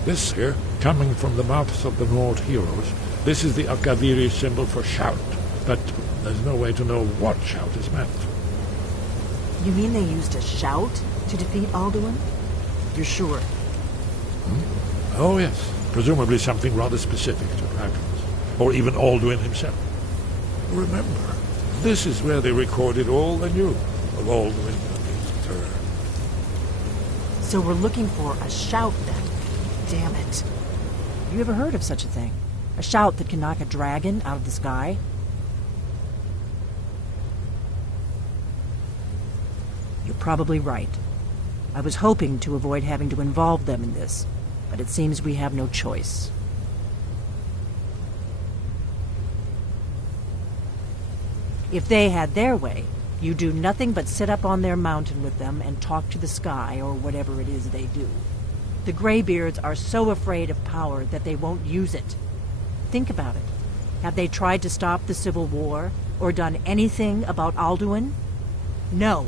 This here, coming from the mouths of the Nord heroes, this is the Akaviri symbol for shout. But there's no way to know what shout is meant. You mean they used a shout to defeat Alduin? You're sure? Oh, yes. Presumably something rather specific to dragons. Or even Alduin himself. Remember, this is where they recorded all they knew of Alduin and his terror. So we're looking for a shout then. Damn it. You ever heard of such a thing? A shout that can knock a dragon out of the sky? You're probably right. I was hoping to avoid having to involve them in this, but it seems we have no choice. If they had their way, you do nothing but sit up on their mountain with them and talk to the sky or whatever it is they do. The Greybeards are so afraid of power that they won't use it. Think about it. Have they tried to stop the Civil War or done anything about Alduin? No.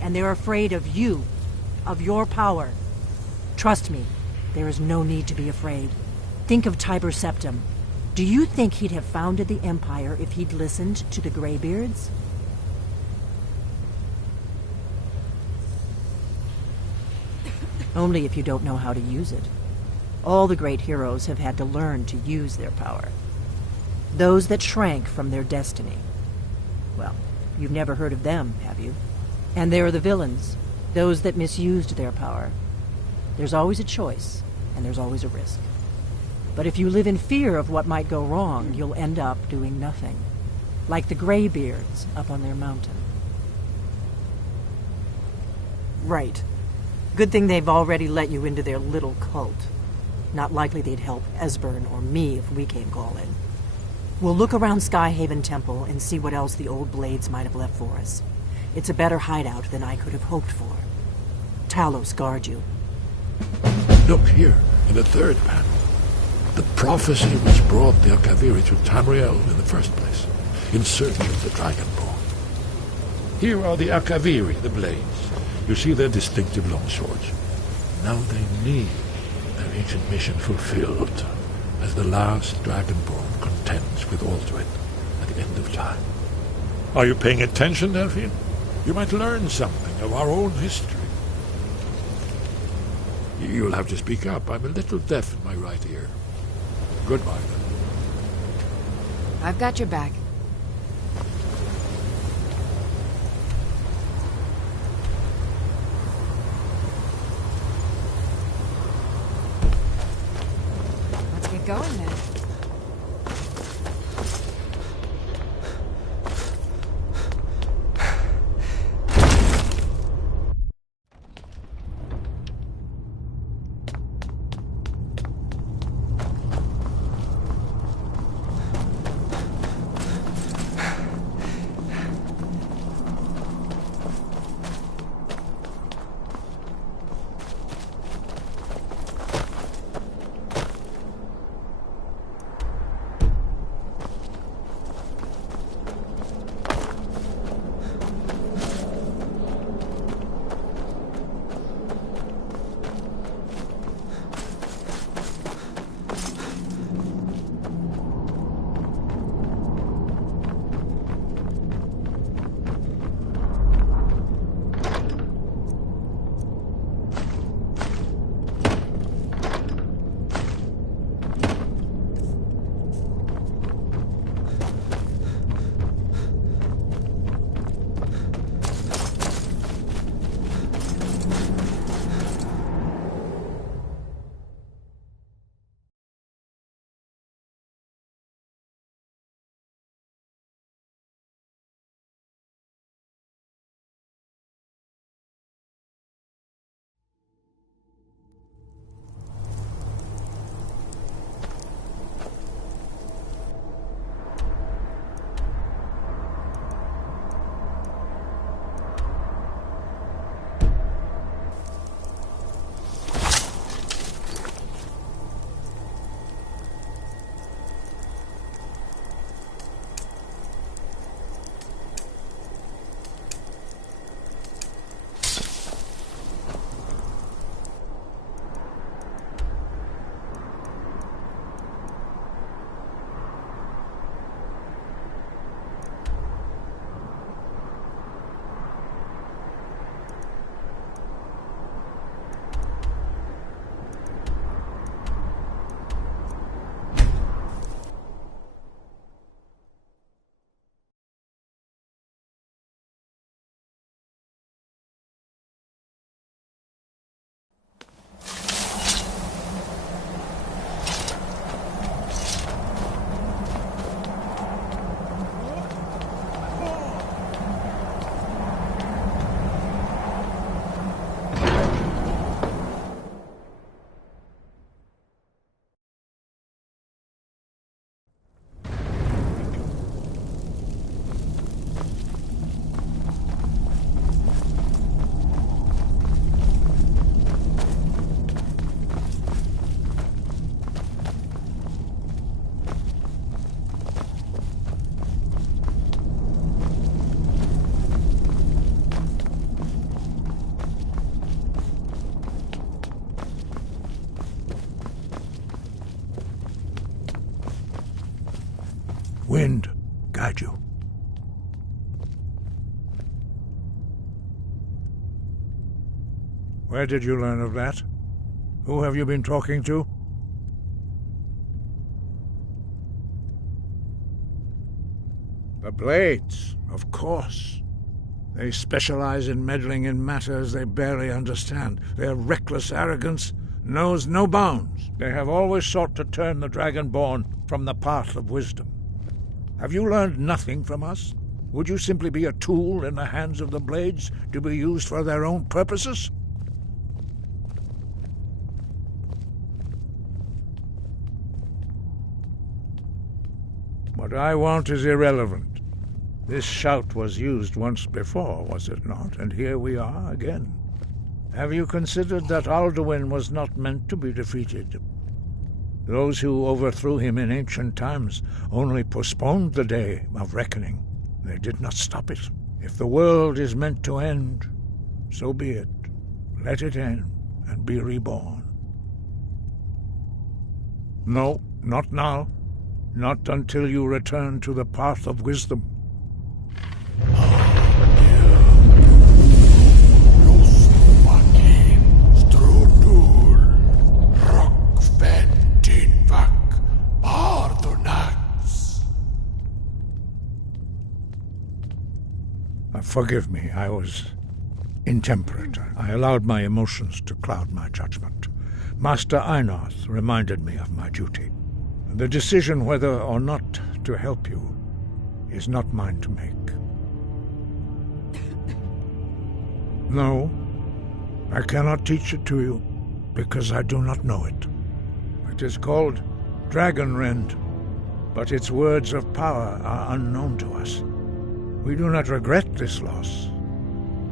And they're afraid of you, of your power. Trust me, there is no need to be afraid. Think of Tiber Septim. Do you think he'd have founded the Empire if he'd listened to the Greybeards? Only if you don't know how to use it. All the great heroes have had to learn to use their power. Those that shrank from their destiny. Well, you've never heard of them, have you? And there are the villains, those that misused their power. There's always a choice, and there's always a risk. But if you live in fear of what might go wrong, you'll end up doing nothing. Like the Greybeards up on their mountain. Right. Good thing they've already let you into their little cult. Not likely they'd help Esbern or me if we came calling. We'll look around Skyhaven Temple and see what else the old blades might have left for us. It's a better hideout than I could have hoped for. Talos guard you. Look here, in the third panel. The prophecy which brought the Akaviri to Tamriel in the first place, in search of the Dragonborn. Here are the Akaviri, the blades. You see their distinctive longswords. Now they need their ancient mission fulfilled, as the last Dragonborn contends with Alduin at the end of time. Are you paying attention, Delphine? You might learn something of our own history. You'll have to speak up. I'm a little deaf in my right ear. Goodbye, then. I've got your back. Let's get going then. Where did you learn of that? Who have you been talking to? The Blades, of course. They specialize in meddling in matters they barely understand. Their reckless arrogance knows no bounds. They have always sought to turn the Dragonborn from the path of wisdom. Have you learned nothing from us? Would you simply be a tool in the hands of the Blades to be used for their own purposes? What I want is irrelevant. This shout was used once before, was it not? And here we are again. Have you considered that Alduin was not meant to be defeated? Those who overthrew him in ancient times only postponed the day of reckoning. They did not stop it. If the world is meant to end, so be it. Let it end and be reborn. No, not now. Not until you return to the path of wisdom. Forgive me, I was intemperate. I allowed my emotions to cloud my judgment. Master Einarth reminded me of my duty. The decision whether or not to help you is not mine to make. No, I cannot teach it to you, because I do not know it. It is called Dragonrend, but its words of power are unknown to us. We do not regret this loss.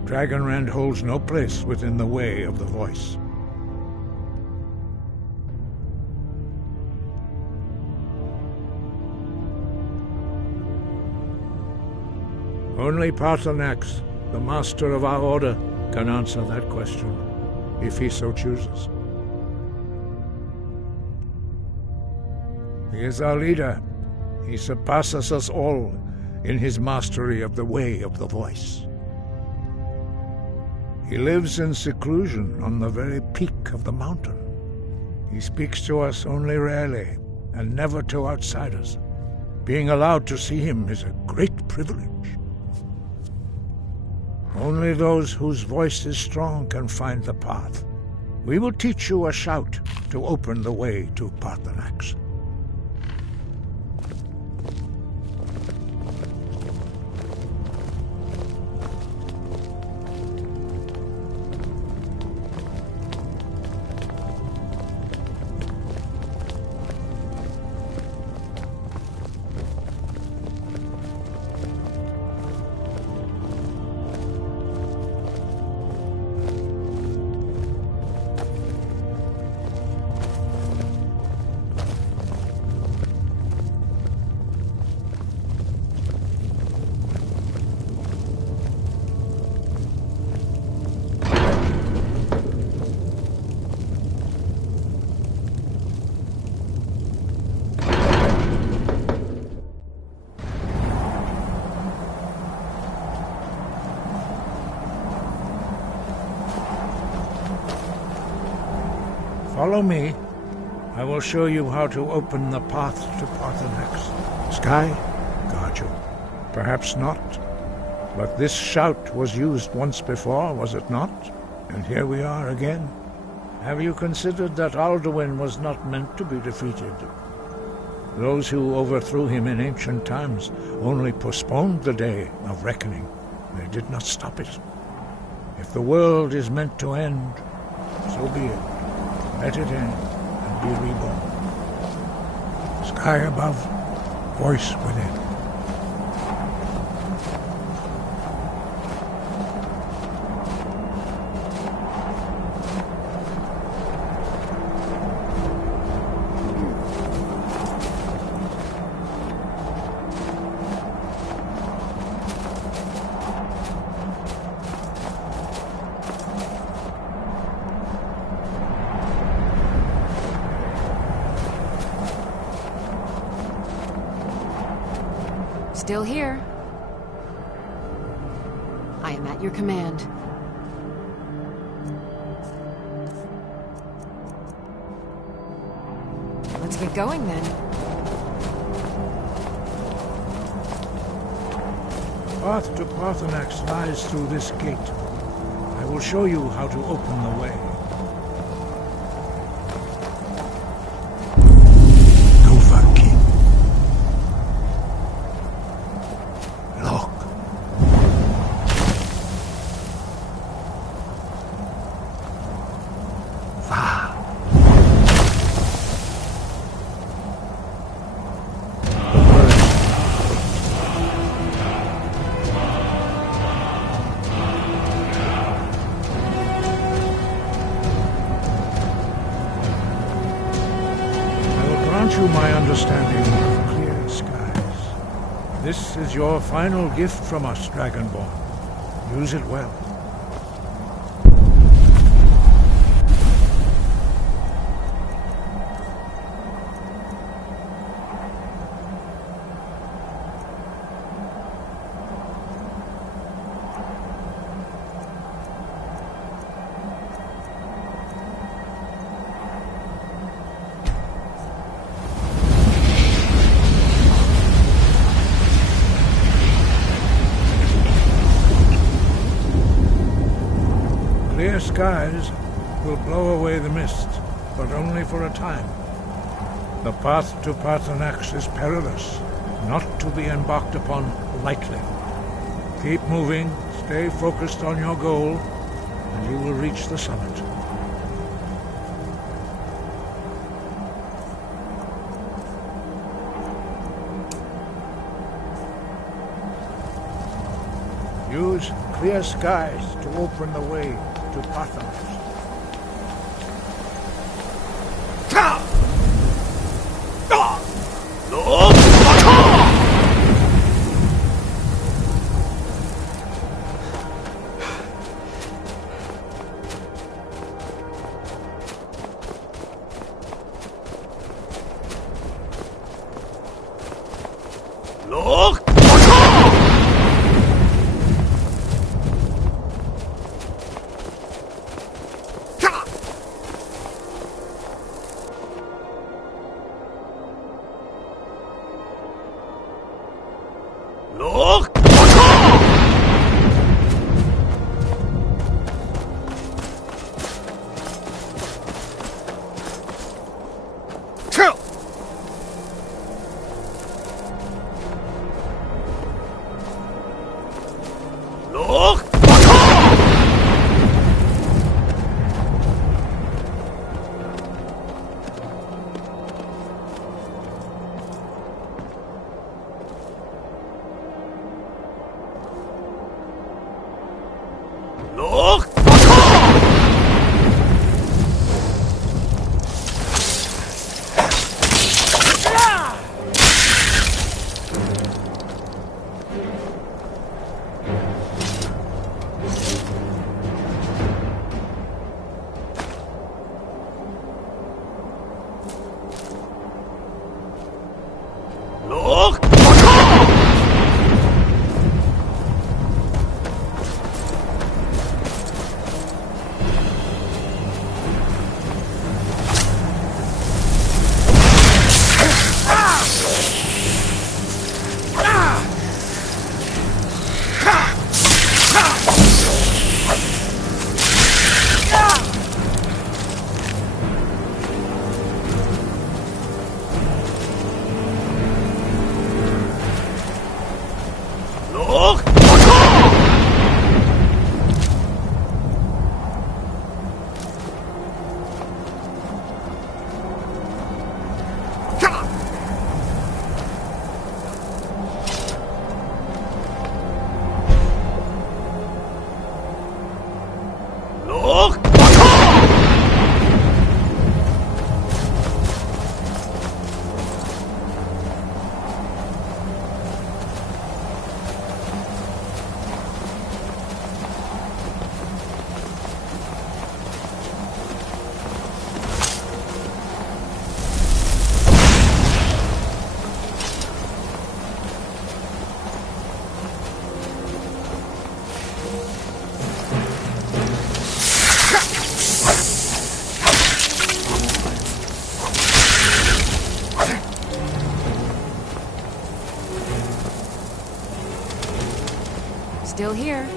Dragonrend holds no place within the way of the voice. Only Paarthurnax, the master of our order, can answer that question, if he so chooses. He is our leader. He surpasses us all in his mastery of the way of the voice. He lives in seclusion on the very peak of the mountain. He speaks to us only rarely, and never to outsiders. Being allowed to see him is a great privilege. Only those whose voice is strong can find the path. We will teach you a shout to open the way to Paarthurnax. Follow me. I will show you how to open the path to Paarthurnax. Sky, guard you. Perhaps not. But this shout was used once before, was it not? And here we are again. Have you considered that Alduin was not meant to be defeated? Those who overthrew him in ancient times only postponed the day of reckoning. They did not stop it. If the world is meant to end, so be it. Let it end and be reborn. Sky above, voice within. Still here. I am at your command. get going then. Path to Paarthurnax lies through this gate. I will show you how to open the way. You my understanding of clear skies. This is your final gift from us, Dragonborn. Use it well. Clear skies will blow away the mist, but only for a time. The path to Paarthurnax is perilous, not to be embarked upon lightly. Keep moving, stay focused on your goal, and you will reach the summit. Use clear skies to open the way to Paarthurnax. Still here.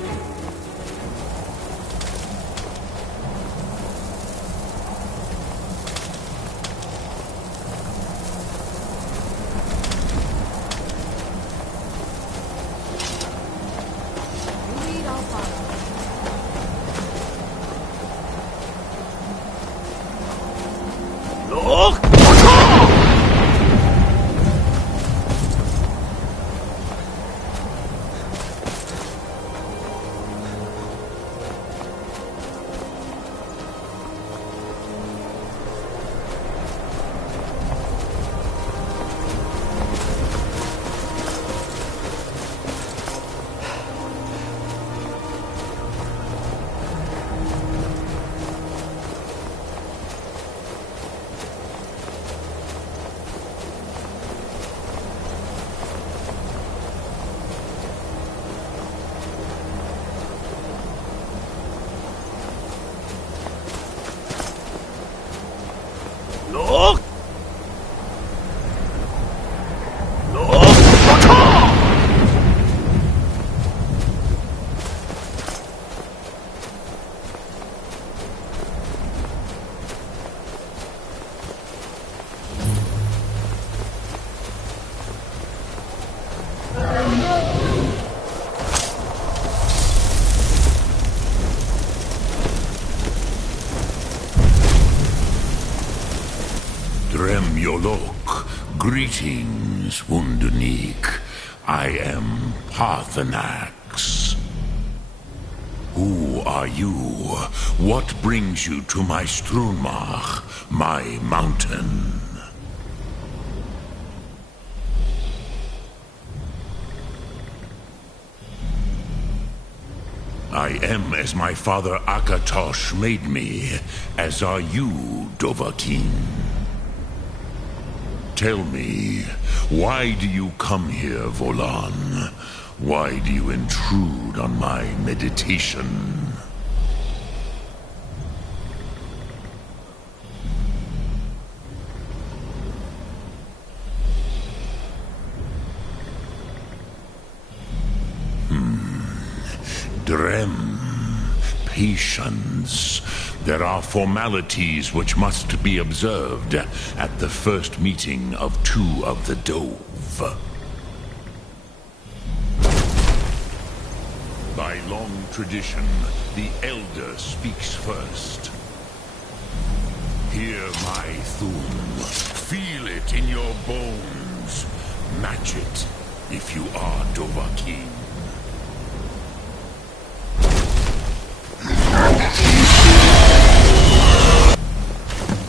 Greetings, Wunderneek. I am Paarthurnax. Who are you? What brings you to my Strunmach, my mountain? I am as my father Akatosh made me, as are you, Dovahkiin. Tell me, why do you come here, Volan? Why do you intrude on my meditation? Drem. Patience. There are formalities which must be observed at the first meeting of two of the Dove. By long tradition, the Elder speaks first. Hear my Thum. Feel it in your bones. Match it if you are Dovahkiin.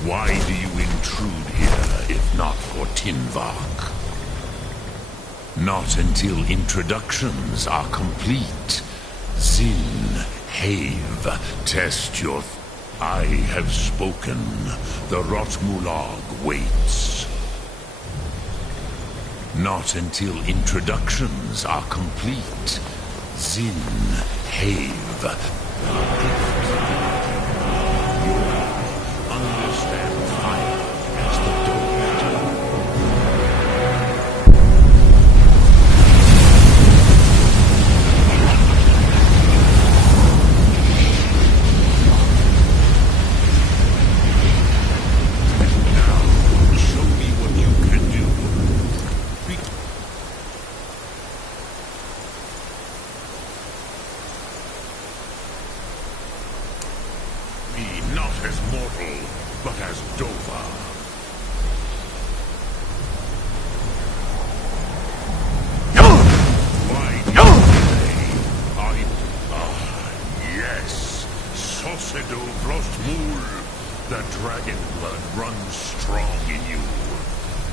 Why do you intrude here, if not for Tinvak? Not until introductions are complete. Zin, Have, test your... I have spoken. The Rotmulag waits. Not until introductions are complete. Zin, Have... The dragon blood runs strong in you.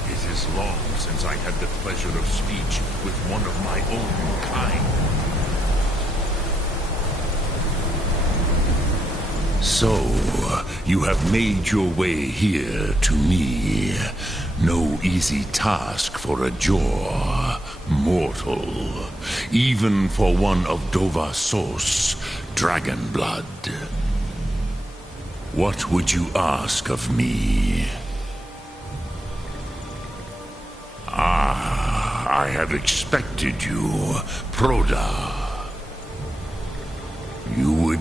It is long since I had the pleasure of speech with one of my own kind. So, you have made your way here to me. No easy task for a Jor, mortal. Even for one of Dovahsos, dragon blood. What would you ask of me? Ah, I have expected you, Proda.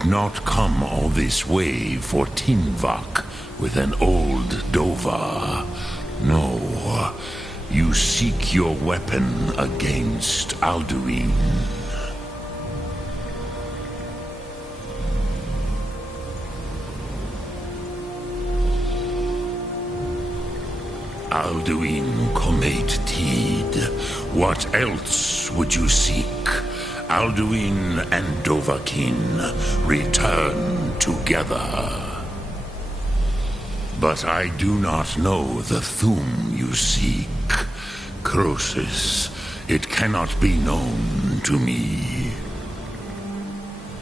would not come all this way for Tinvak with an old Dova. No, you seek your weapon against Alduin. Alduin Comate Tid. What else would you seek? Alduin and Dovahkiin return together. But I do not know the Thum you seek. Croesus, it cannot be known to me.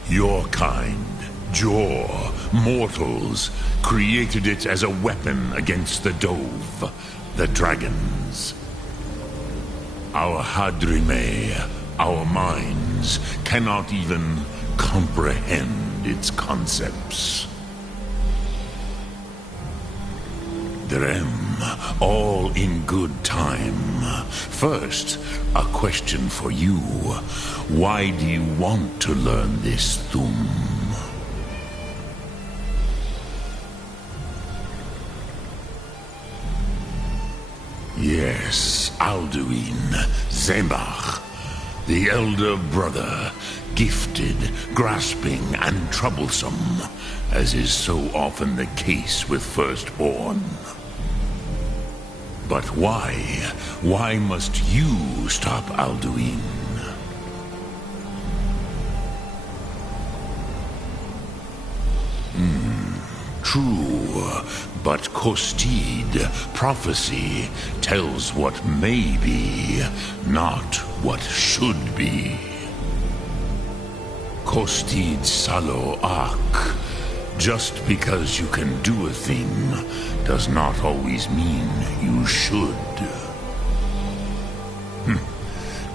Your kind, Jor, mortals, created it as a weapon against the Dove, the dragons. Our Hadrime, our minds, cannot even comprehend its concepts. Drem, all in good time. First, a question for you. Why do you want to learn this Thum? Yes, Alduin, Zemach, the elder brother, gifted, grasping, and troublesome, as is so often the case with firstborn. But why? Why must you stop Alduin? True, but Kostid, prophecy, tells what may be, not what should be. Kostid Salo Ak. Just because you can do a thing does not always mean you should.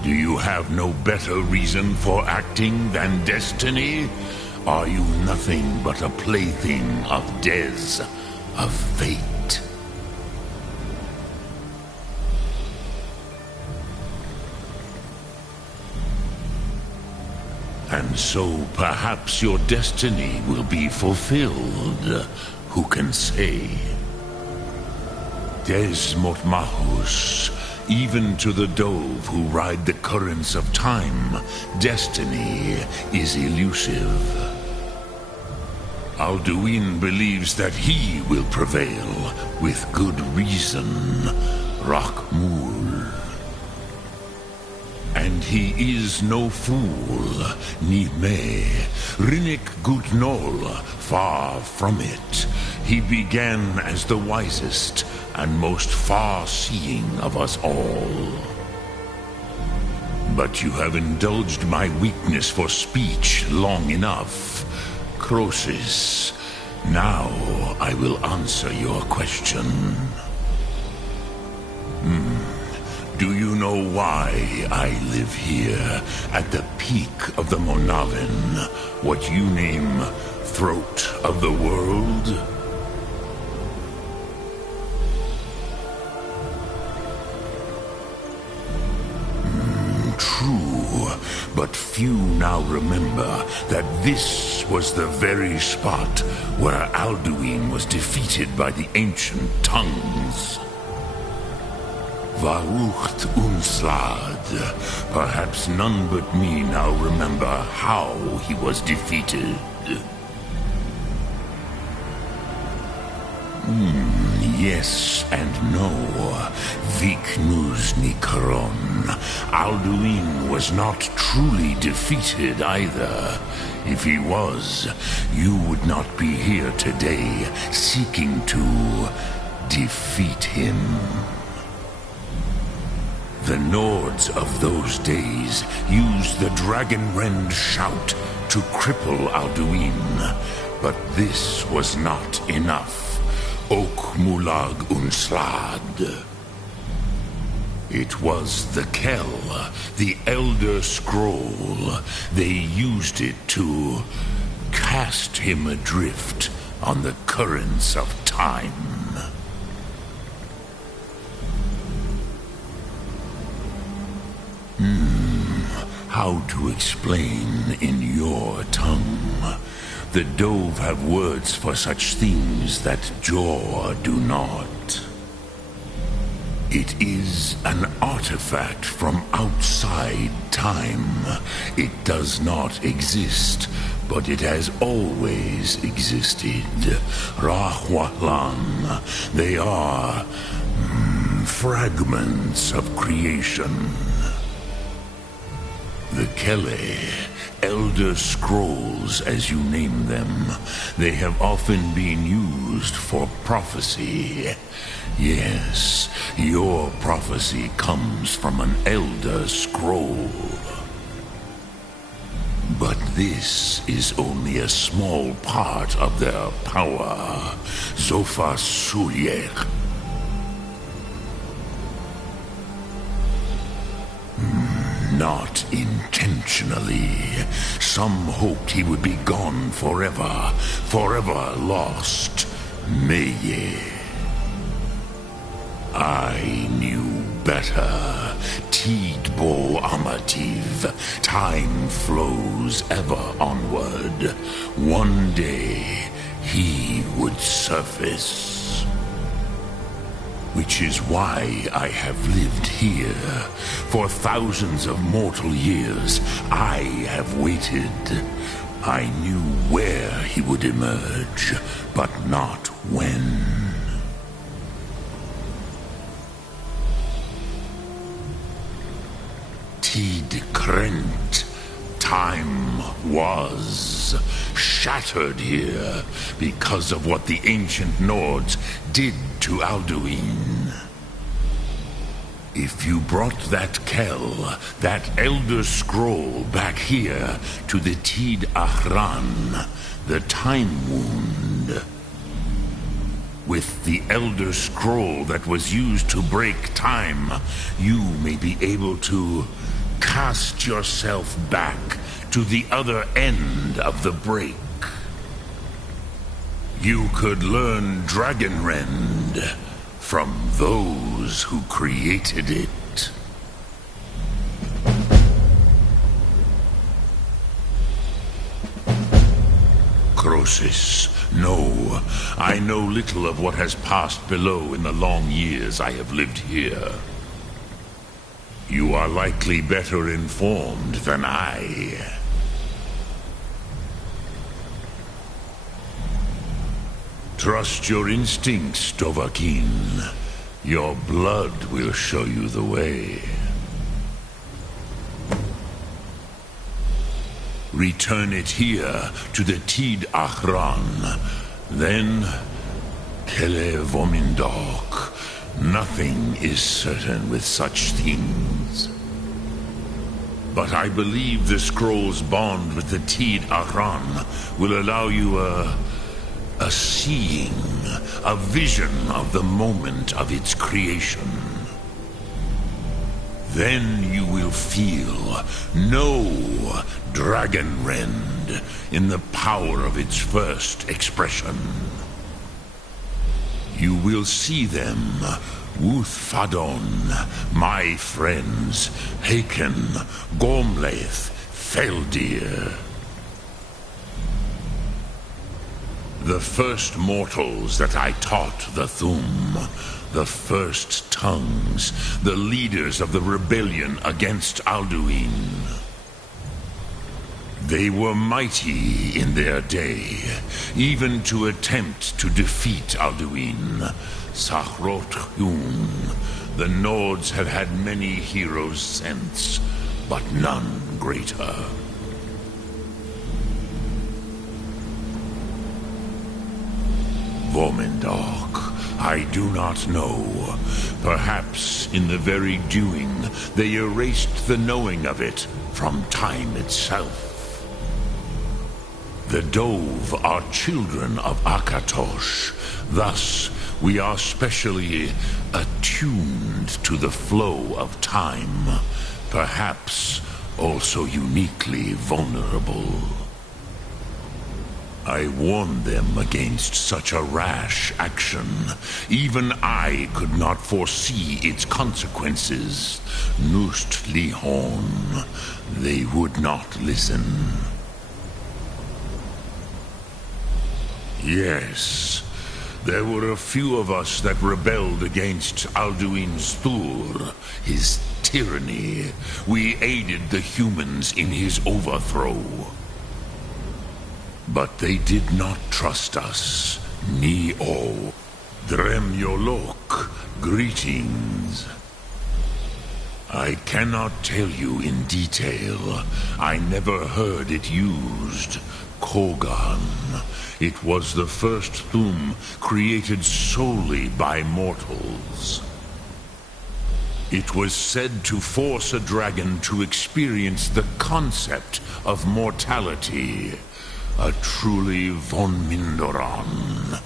Do you have no better reason for acting than destiny? Are you nothing but a plaything of Dez, of fate? And so perhaps your destiny will be fulfilled. Who can say? Des Motmahus, even to the Dove who ride the currents of time, destiny is elusive. Alduin believes that he will prevail, with good reason. Rakmul. And he is no fool, ni me. Rinnik Gutnol, far from it. He began as the wisest and most far-seeing of us all. But you have indulged my weakness for speech long enough. Croesus, now I will answer your question. Do you know why I live here, at the peak of the Monavin, what you name throat of the world? True, but few now remember that this was the very spot where Alduin was defeated by the ancient tongues. Varucht Unslad. Perhaps none but me now remember how he was defeated. Yes and no. Viknuz Nikaron. Alduin was not truly defeated either. If he was, you would not be here today seeking to defeat him. The Nords of those days used the Dragonrend shout to cripple Alduin, but this was not enough. Ok Mulag Unslad. It was the Kell, the Elder Scroll. They used it to cast him adrift on the currents of time. How to explain in your tongue? The Dove have words for such things that Jor do not. It is an artifact from outside time. It does not exist, but it has always existed. Rahwalan. They are fragments of creation. The Kele, Elder Scrolls as you name them, they have often been used for prophecy. Yes, your prophecy comes from an Elder Scroll. But this is only a small part of their power. Zofa Suryek. Not intentionally. Some hoped he would be gone forever, forever lost. Meye. I knew better. Tidbo Amativ. Time flows ever onward. One day, he would surface. Which is why I have lived here. For thousands of mortal years, I have waited. I knew where he would emerge, but not when. Tid Krent. Time was shattered here because of what the ancient Nords did to Alduin. If you brought that Kel, that Elder Scroll back here to the Tid Ahran, the Time Wound, with the Elder Scroll that was used to break time, you may be able to cast yourself back to the other end of the break. You could learn Dragonrend from those who created it. Croesus, no. I know little of what has passed below in the long years I have lived here. You are likely better informed than I. Trust your instincts, Dovahkiin. Your blood will show you the way. Return it here to the Tid Ahran. Then, Kele Vomindok. Nothing is certain with such things. But I believe the scroll's bond with the Tid Ahran will allow you a seeing, a vision of the moment of its creation. Then you will feel, know Dragonrend in the power of its first expression. You will see them, Wuthfadon, my friends, Haken, Gormlaith, Feldir. The first mortals that I taught the Thum, the first tongues, the leaders of the rebellion against Alduin. They were mighty in their day, even to attempt to defeat Alduin. Sahrot Hyun. The Nords have had many heroes since, but none greater. Vomindok, I do not know. Perhaps in the very doing, they erased the knowing of it from time itself. The Dove are children of Akatosh. Thus, we are specially attuned to the flow of time. Perhaps also uniquely vulnerable. I warned them against such a rash action. Even I could not foresee its consequences. Nust Lihon. They would not listen. Yes. There were a few of us that rebelled against Alduin Stur, his tyranny. We aided the humans in his overthrow. But they did not trust us. Ni-o. Dremyolok. Greetings. I cannot tell you in detail. I never heard it used. Kogan. It was the first Thum created solely by mortals. It was said to force a dragon to experience the concept of mortality. A truly von Mindoran.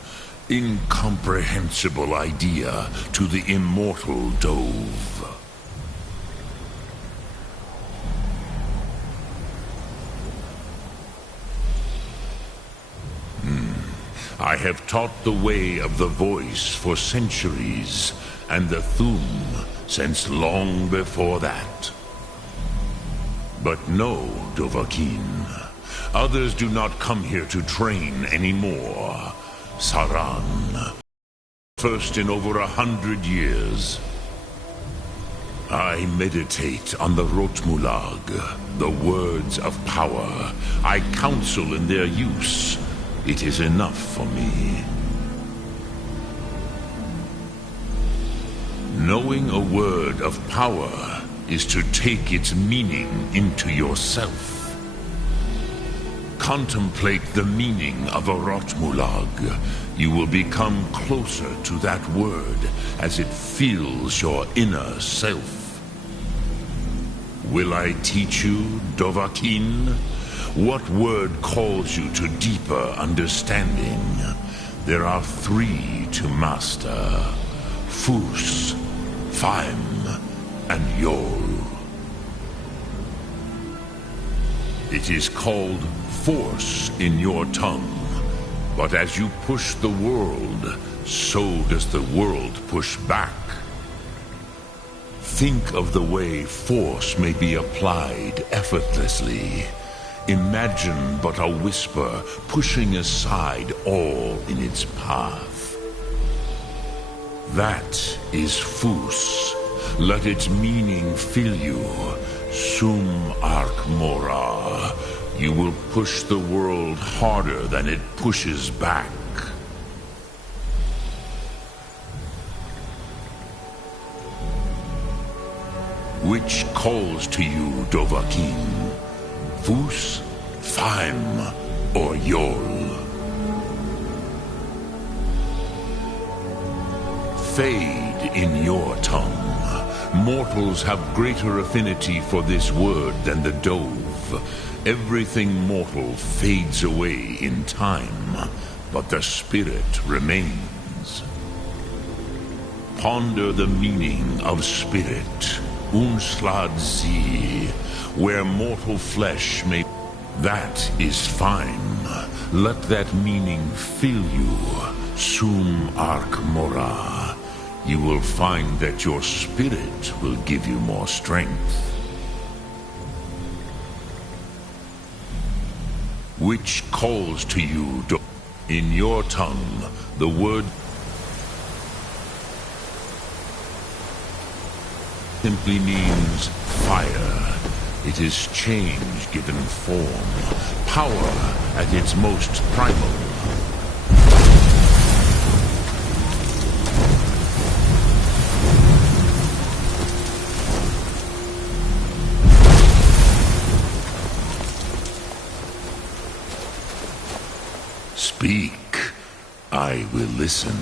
Incomprehensible idea to the immortal Dove. I have taught the way of the voice for centuries, and the Thum since long before that. But no, Dovahkiin. Others do not come here to train anymore. Saran. First in over 100 years. I meditate on the Rotmulag, the words of power. I counsel in their use. It is enough for me. Knowing a word of power is to take its meaning into yourself. Contemplate the meaning of a Rotmulag. You will become closer to that word as it fills your inner self. Will I teach you, Dovahkiin? What word calls you to deeper understanding? There are 3 to master. Fus, Faim, and Yol. It is called force in your tongue. But as you push the world, so does the world push back. Think of the way force may be applied effortlessly. Imagine but a whisper pushing aside all in its path. That is Fus. Let its meaning fill you. Sum Ark Mora. You will push the world harder than it pushes back. Which calls to you, Dovahkiin? Fus, Faim, or Yol? Fade in your tongue. Mortals have greater affinity for this word than the Dove. Everything mortal fades away in time, but the spirit remains. Ponder the meaning of spirit. Unslad Zi, where mortal flesh may... That is fine. Let that meaning fill you. Sum Ark Mora. You will find that your spirit will give you more strength. Which calls to you in your tongue, the word simply means fire. It is change given form, power at its most primal. Speak. I will listen.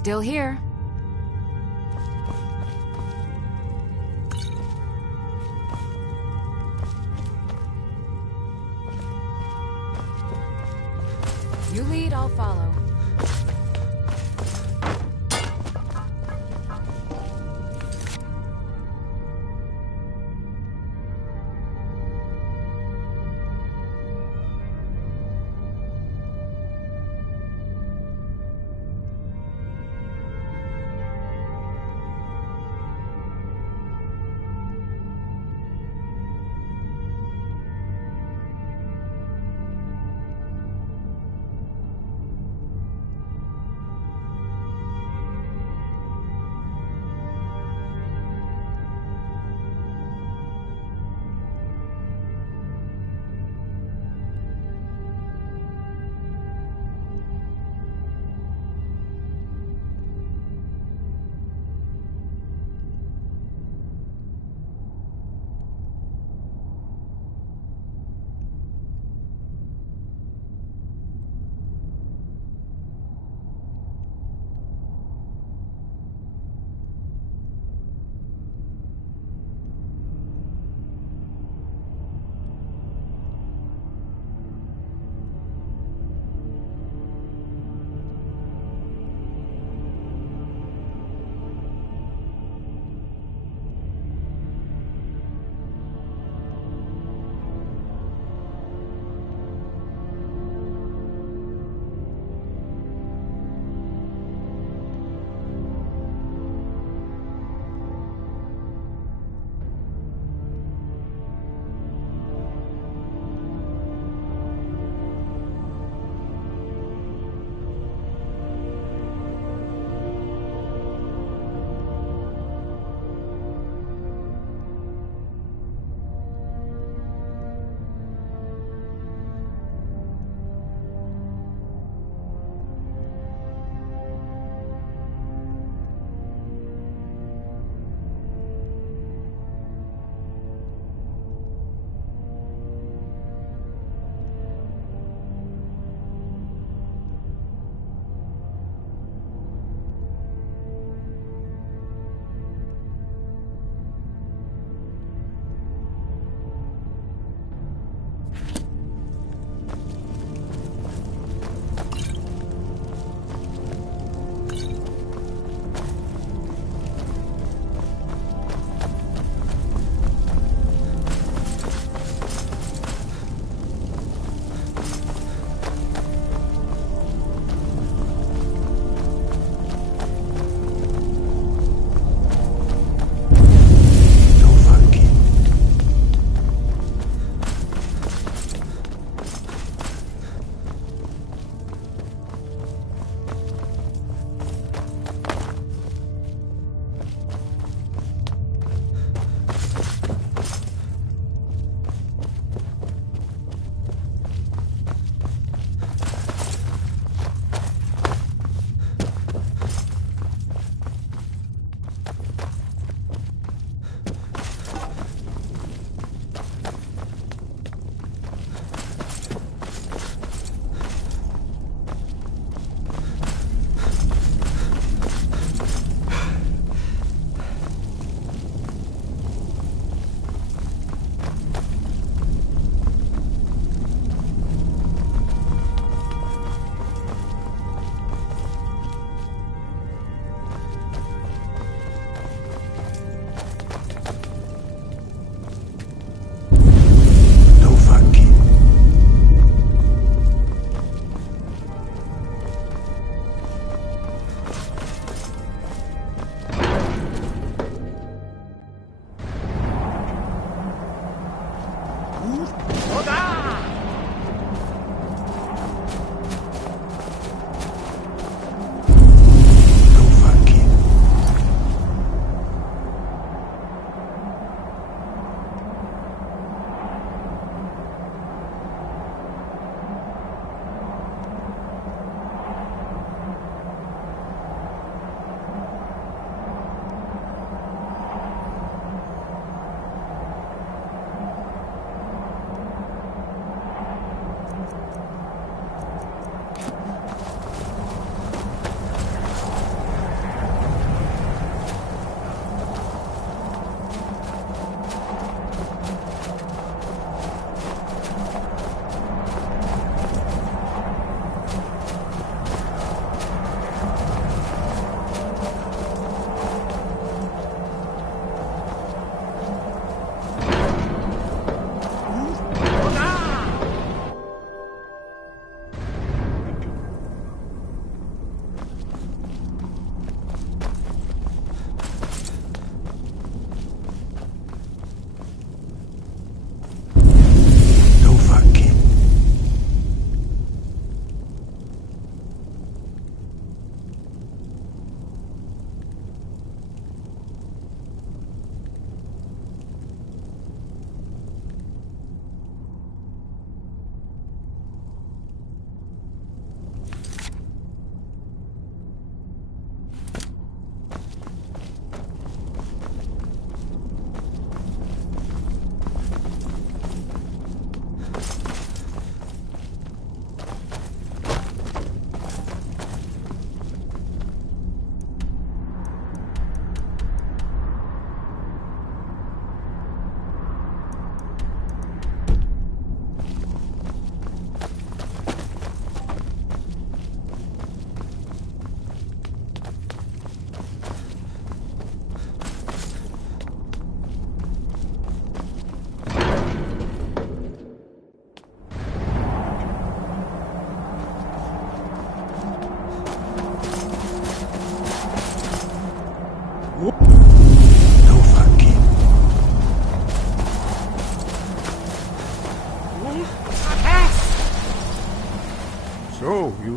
Still here. You lead, I'll follow.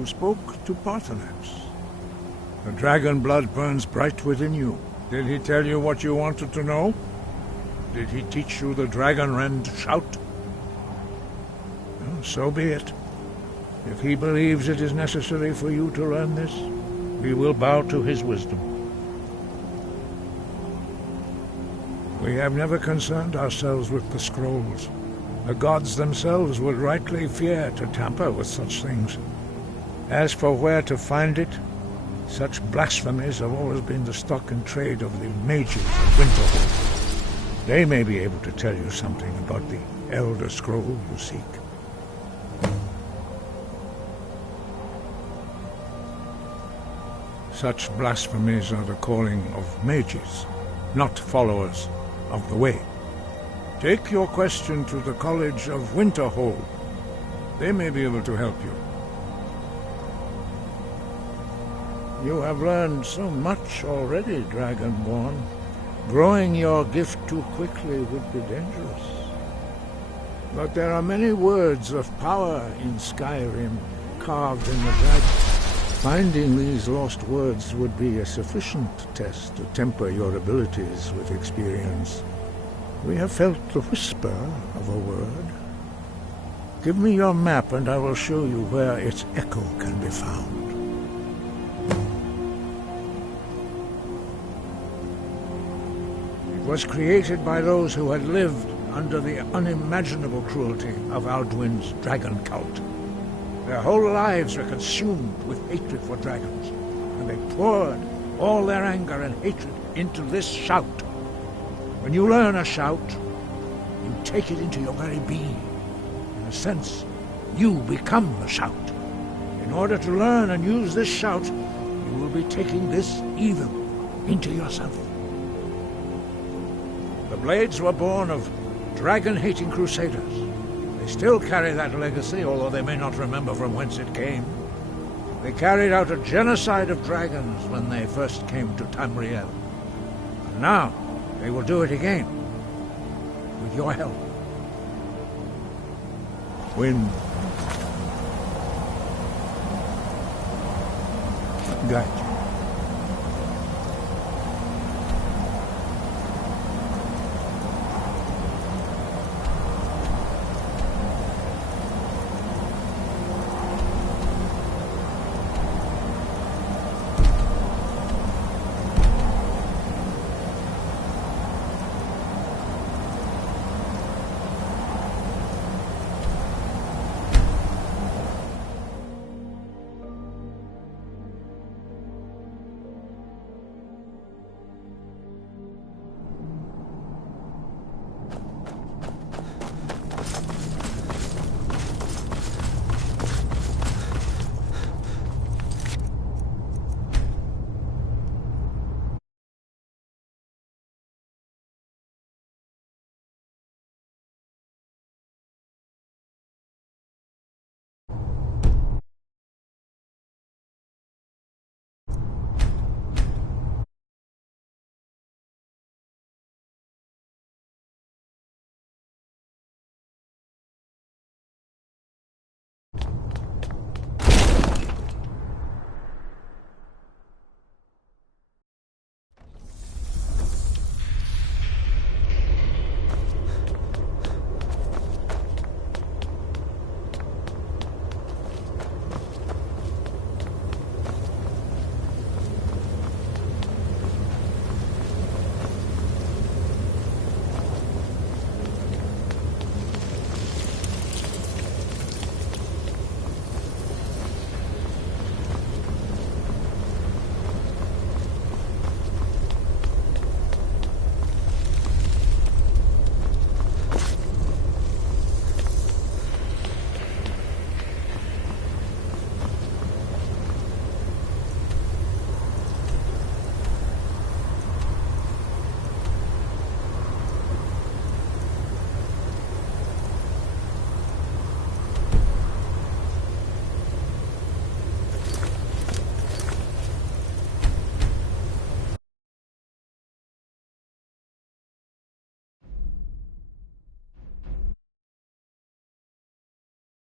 you spoke to Paarthurnax. The dragon blood burns bright within you. Did he tell you what you wanted to know? Did he teach you the dragon rend shout? Well, so be it. If he believes it is necessary for you to learn this, we will bow to his wisdom. We have never concerned ourselves with the scrolls. The gods themselves would rightly fear to tamper with such things. As for where to find it, such blasphemies have always been the stock and trade of the mages of Winterhold. They may be able to tell you something about the Elder Scroll you seek. Such blasphemies are the calling of mages, not followers of the way. Take your question to the College of Winterhold. They may be able to help you. You have learned so much already, Dragonborn. Growing your gift too quickly would be dangerous. But there are many words of power in Skyrim, carved in the dragon. Finding these lost words would be a sufficient test to temper your abilities with experience. We have felt the whisper of a word. Give me your map and I will show you where its echo can be found. It was created by those who had lived under the unimaginable cruelty of Alduin's dragon cult. Their whole lives were consumed with hatred for dragons, and they poured all their anger and hatred into this shout. When you learn a shout, you take it into your very being. In a sense, you become the shout. In order to learn and use this shout, you will be taking this evil into yourself. The Blades were born of dragon-hating crusaders. They still carry that legacy, although they may not remember from whence it came. They carried out a genocide of dragons when they first came to Tamriel. And now, they will do it again. With your help. Wind. Guide you.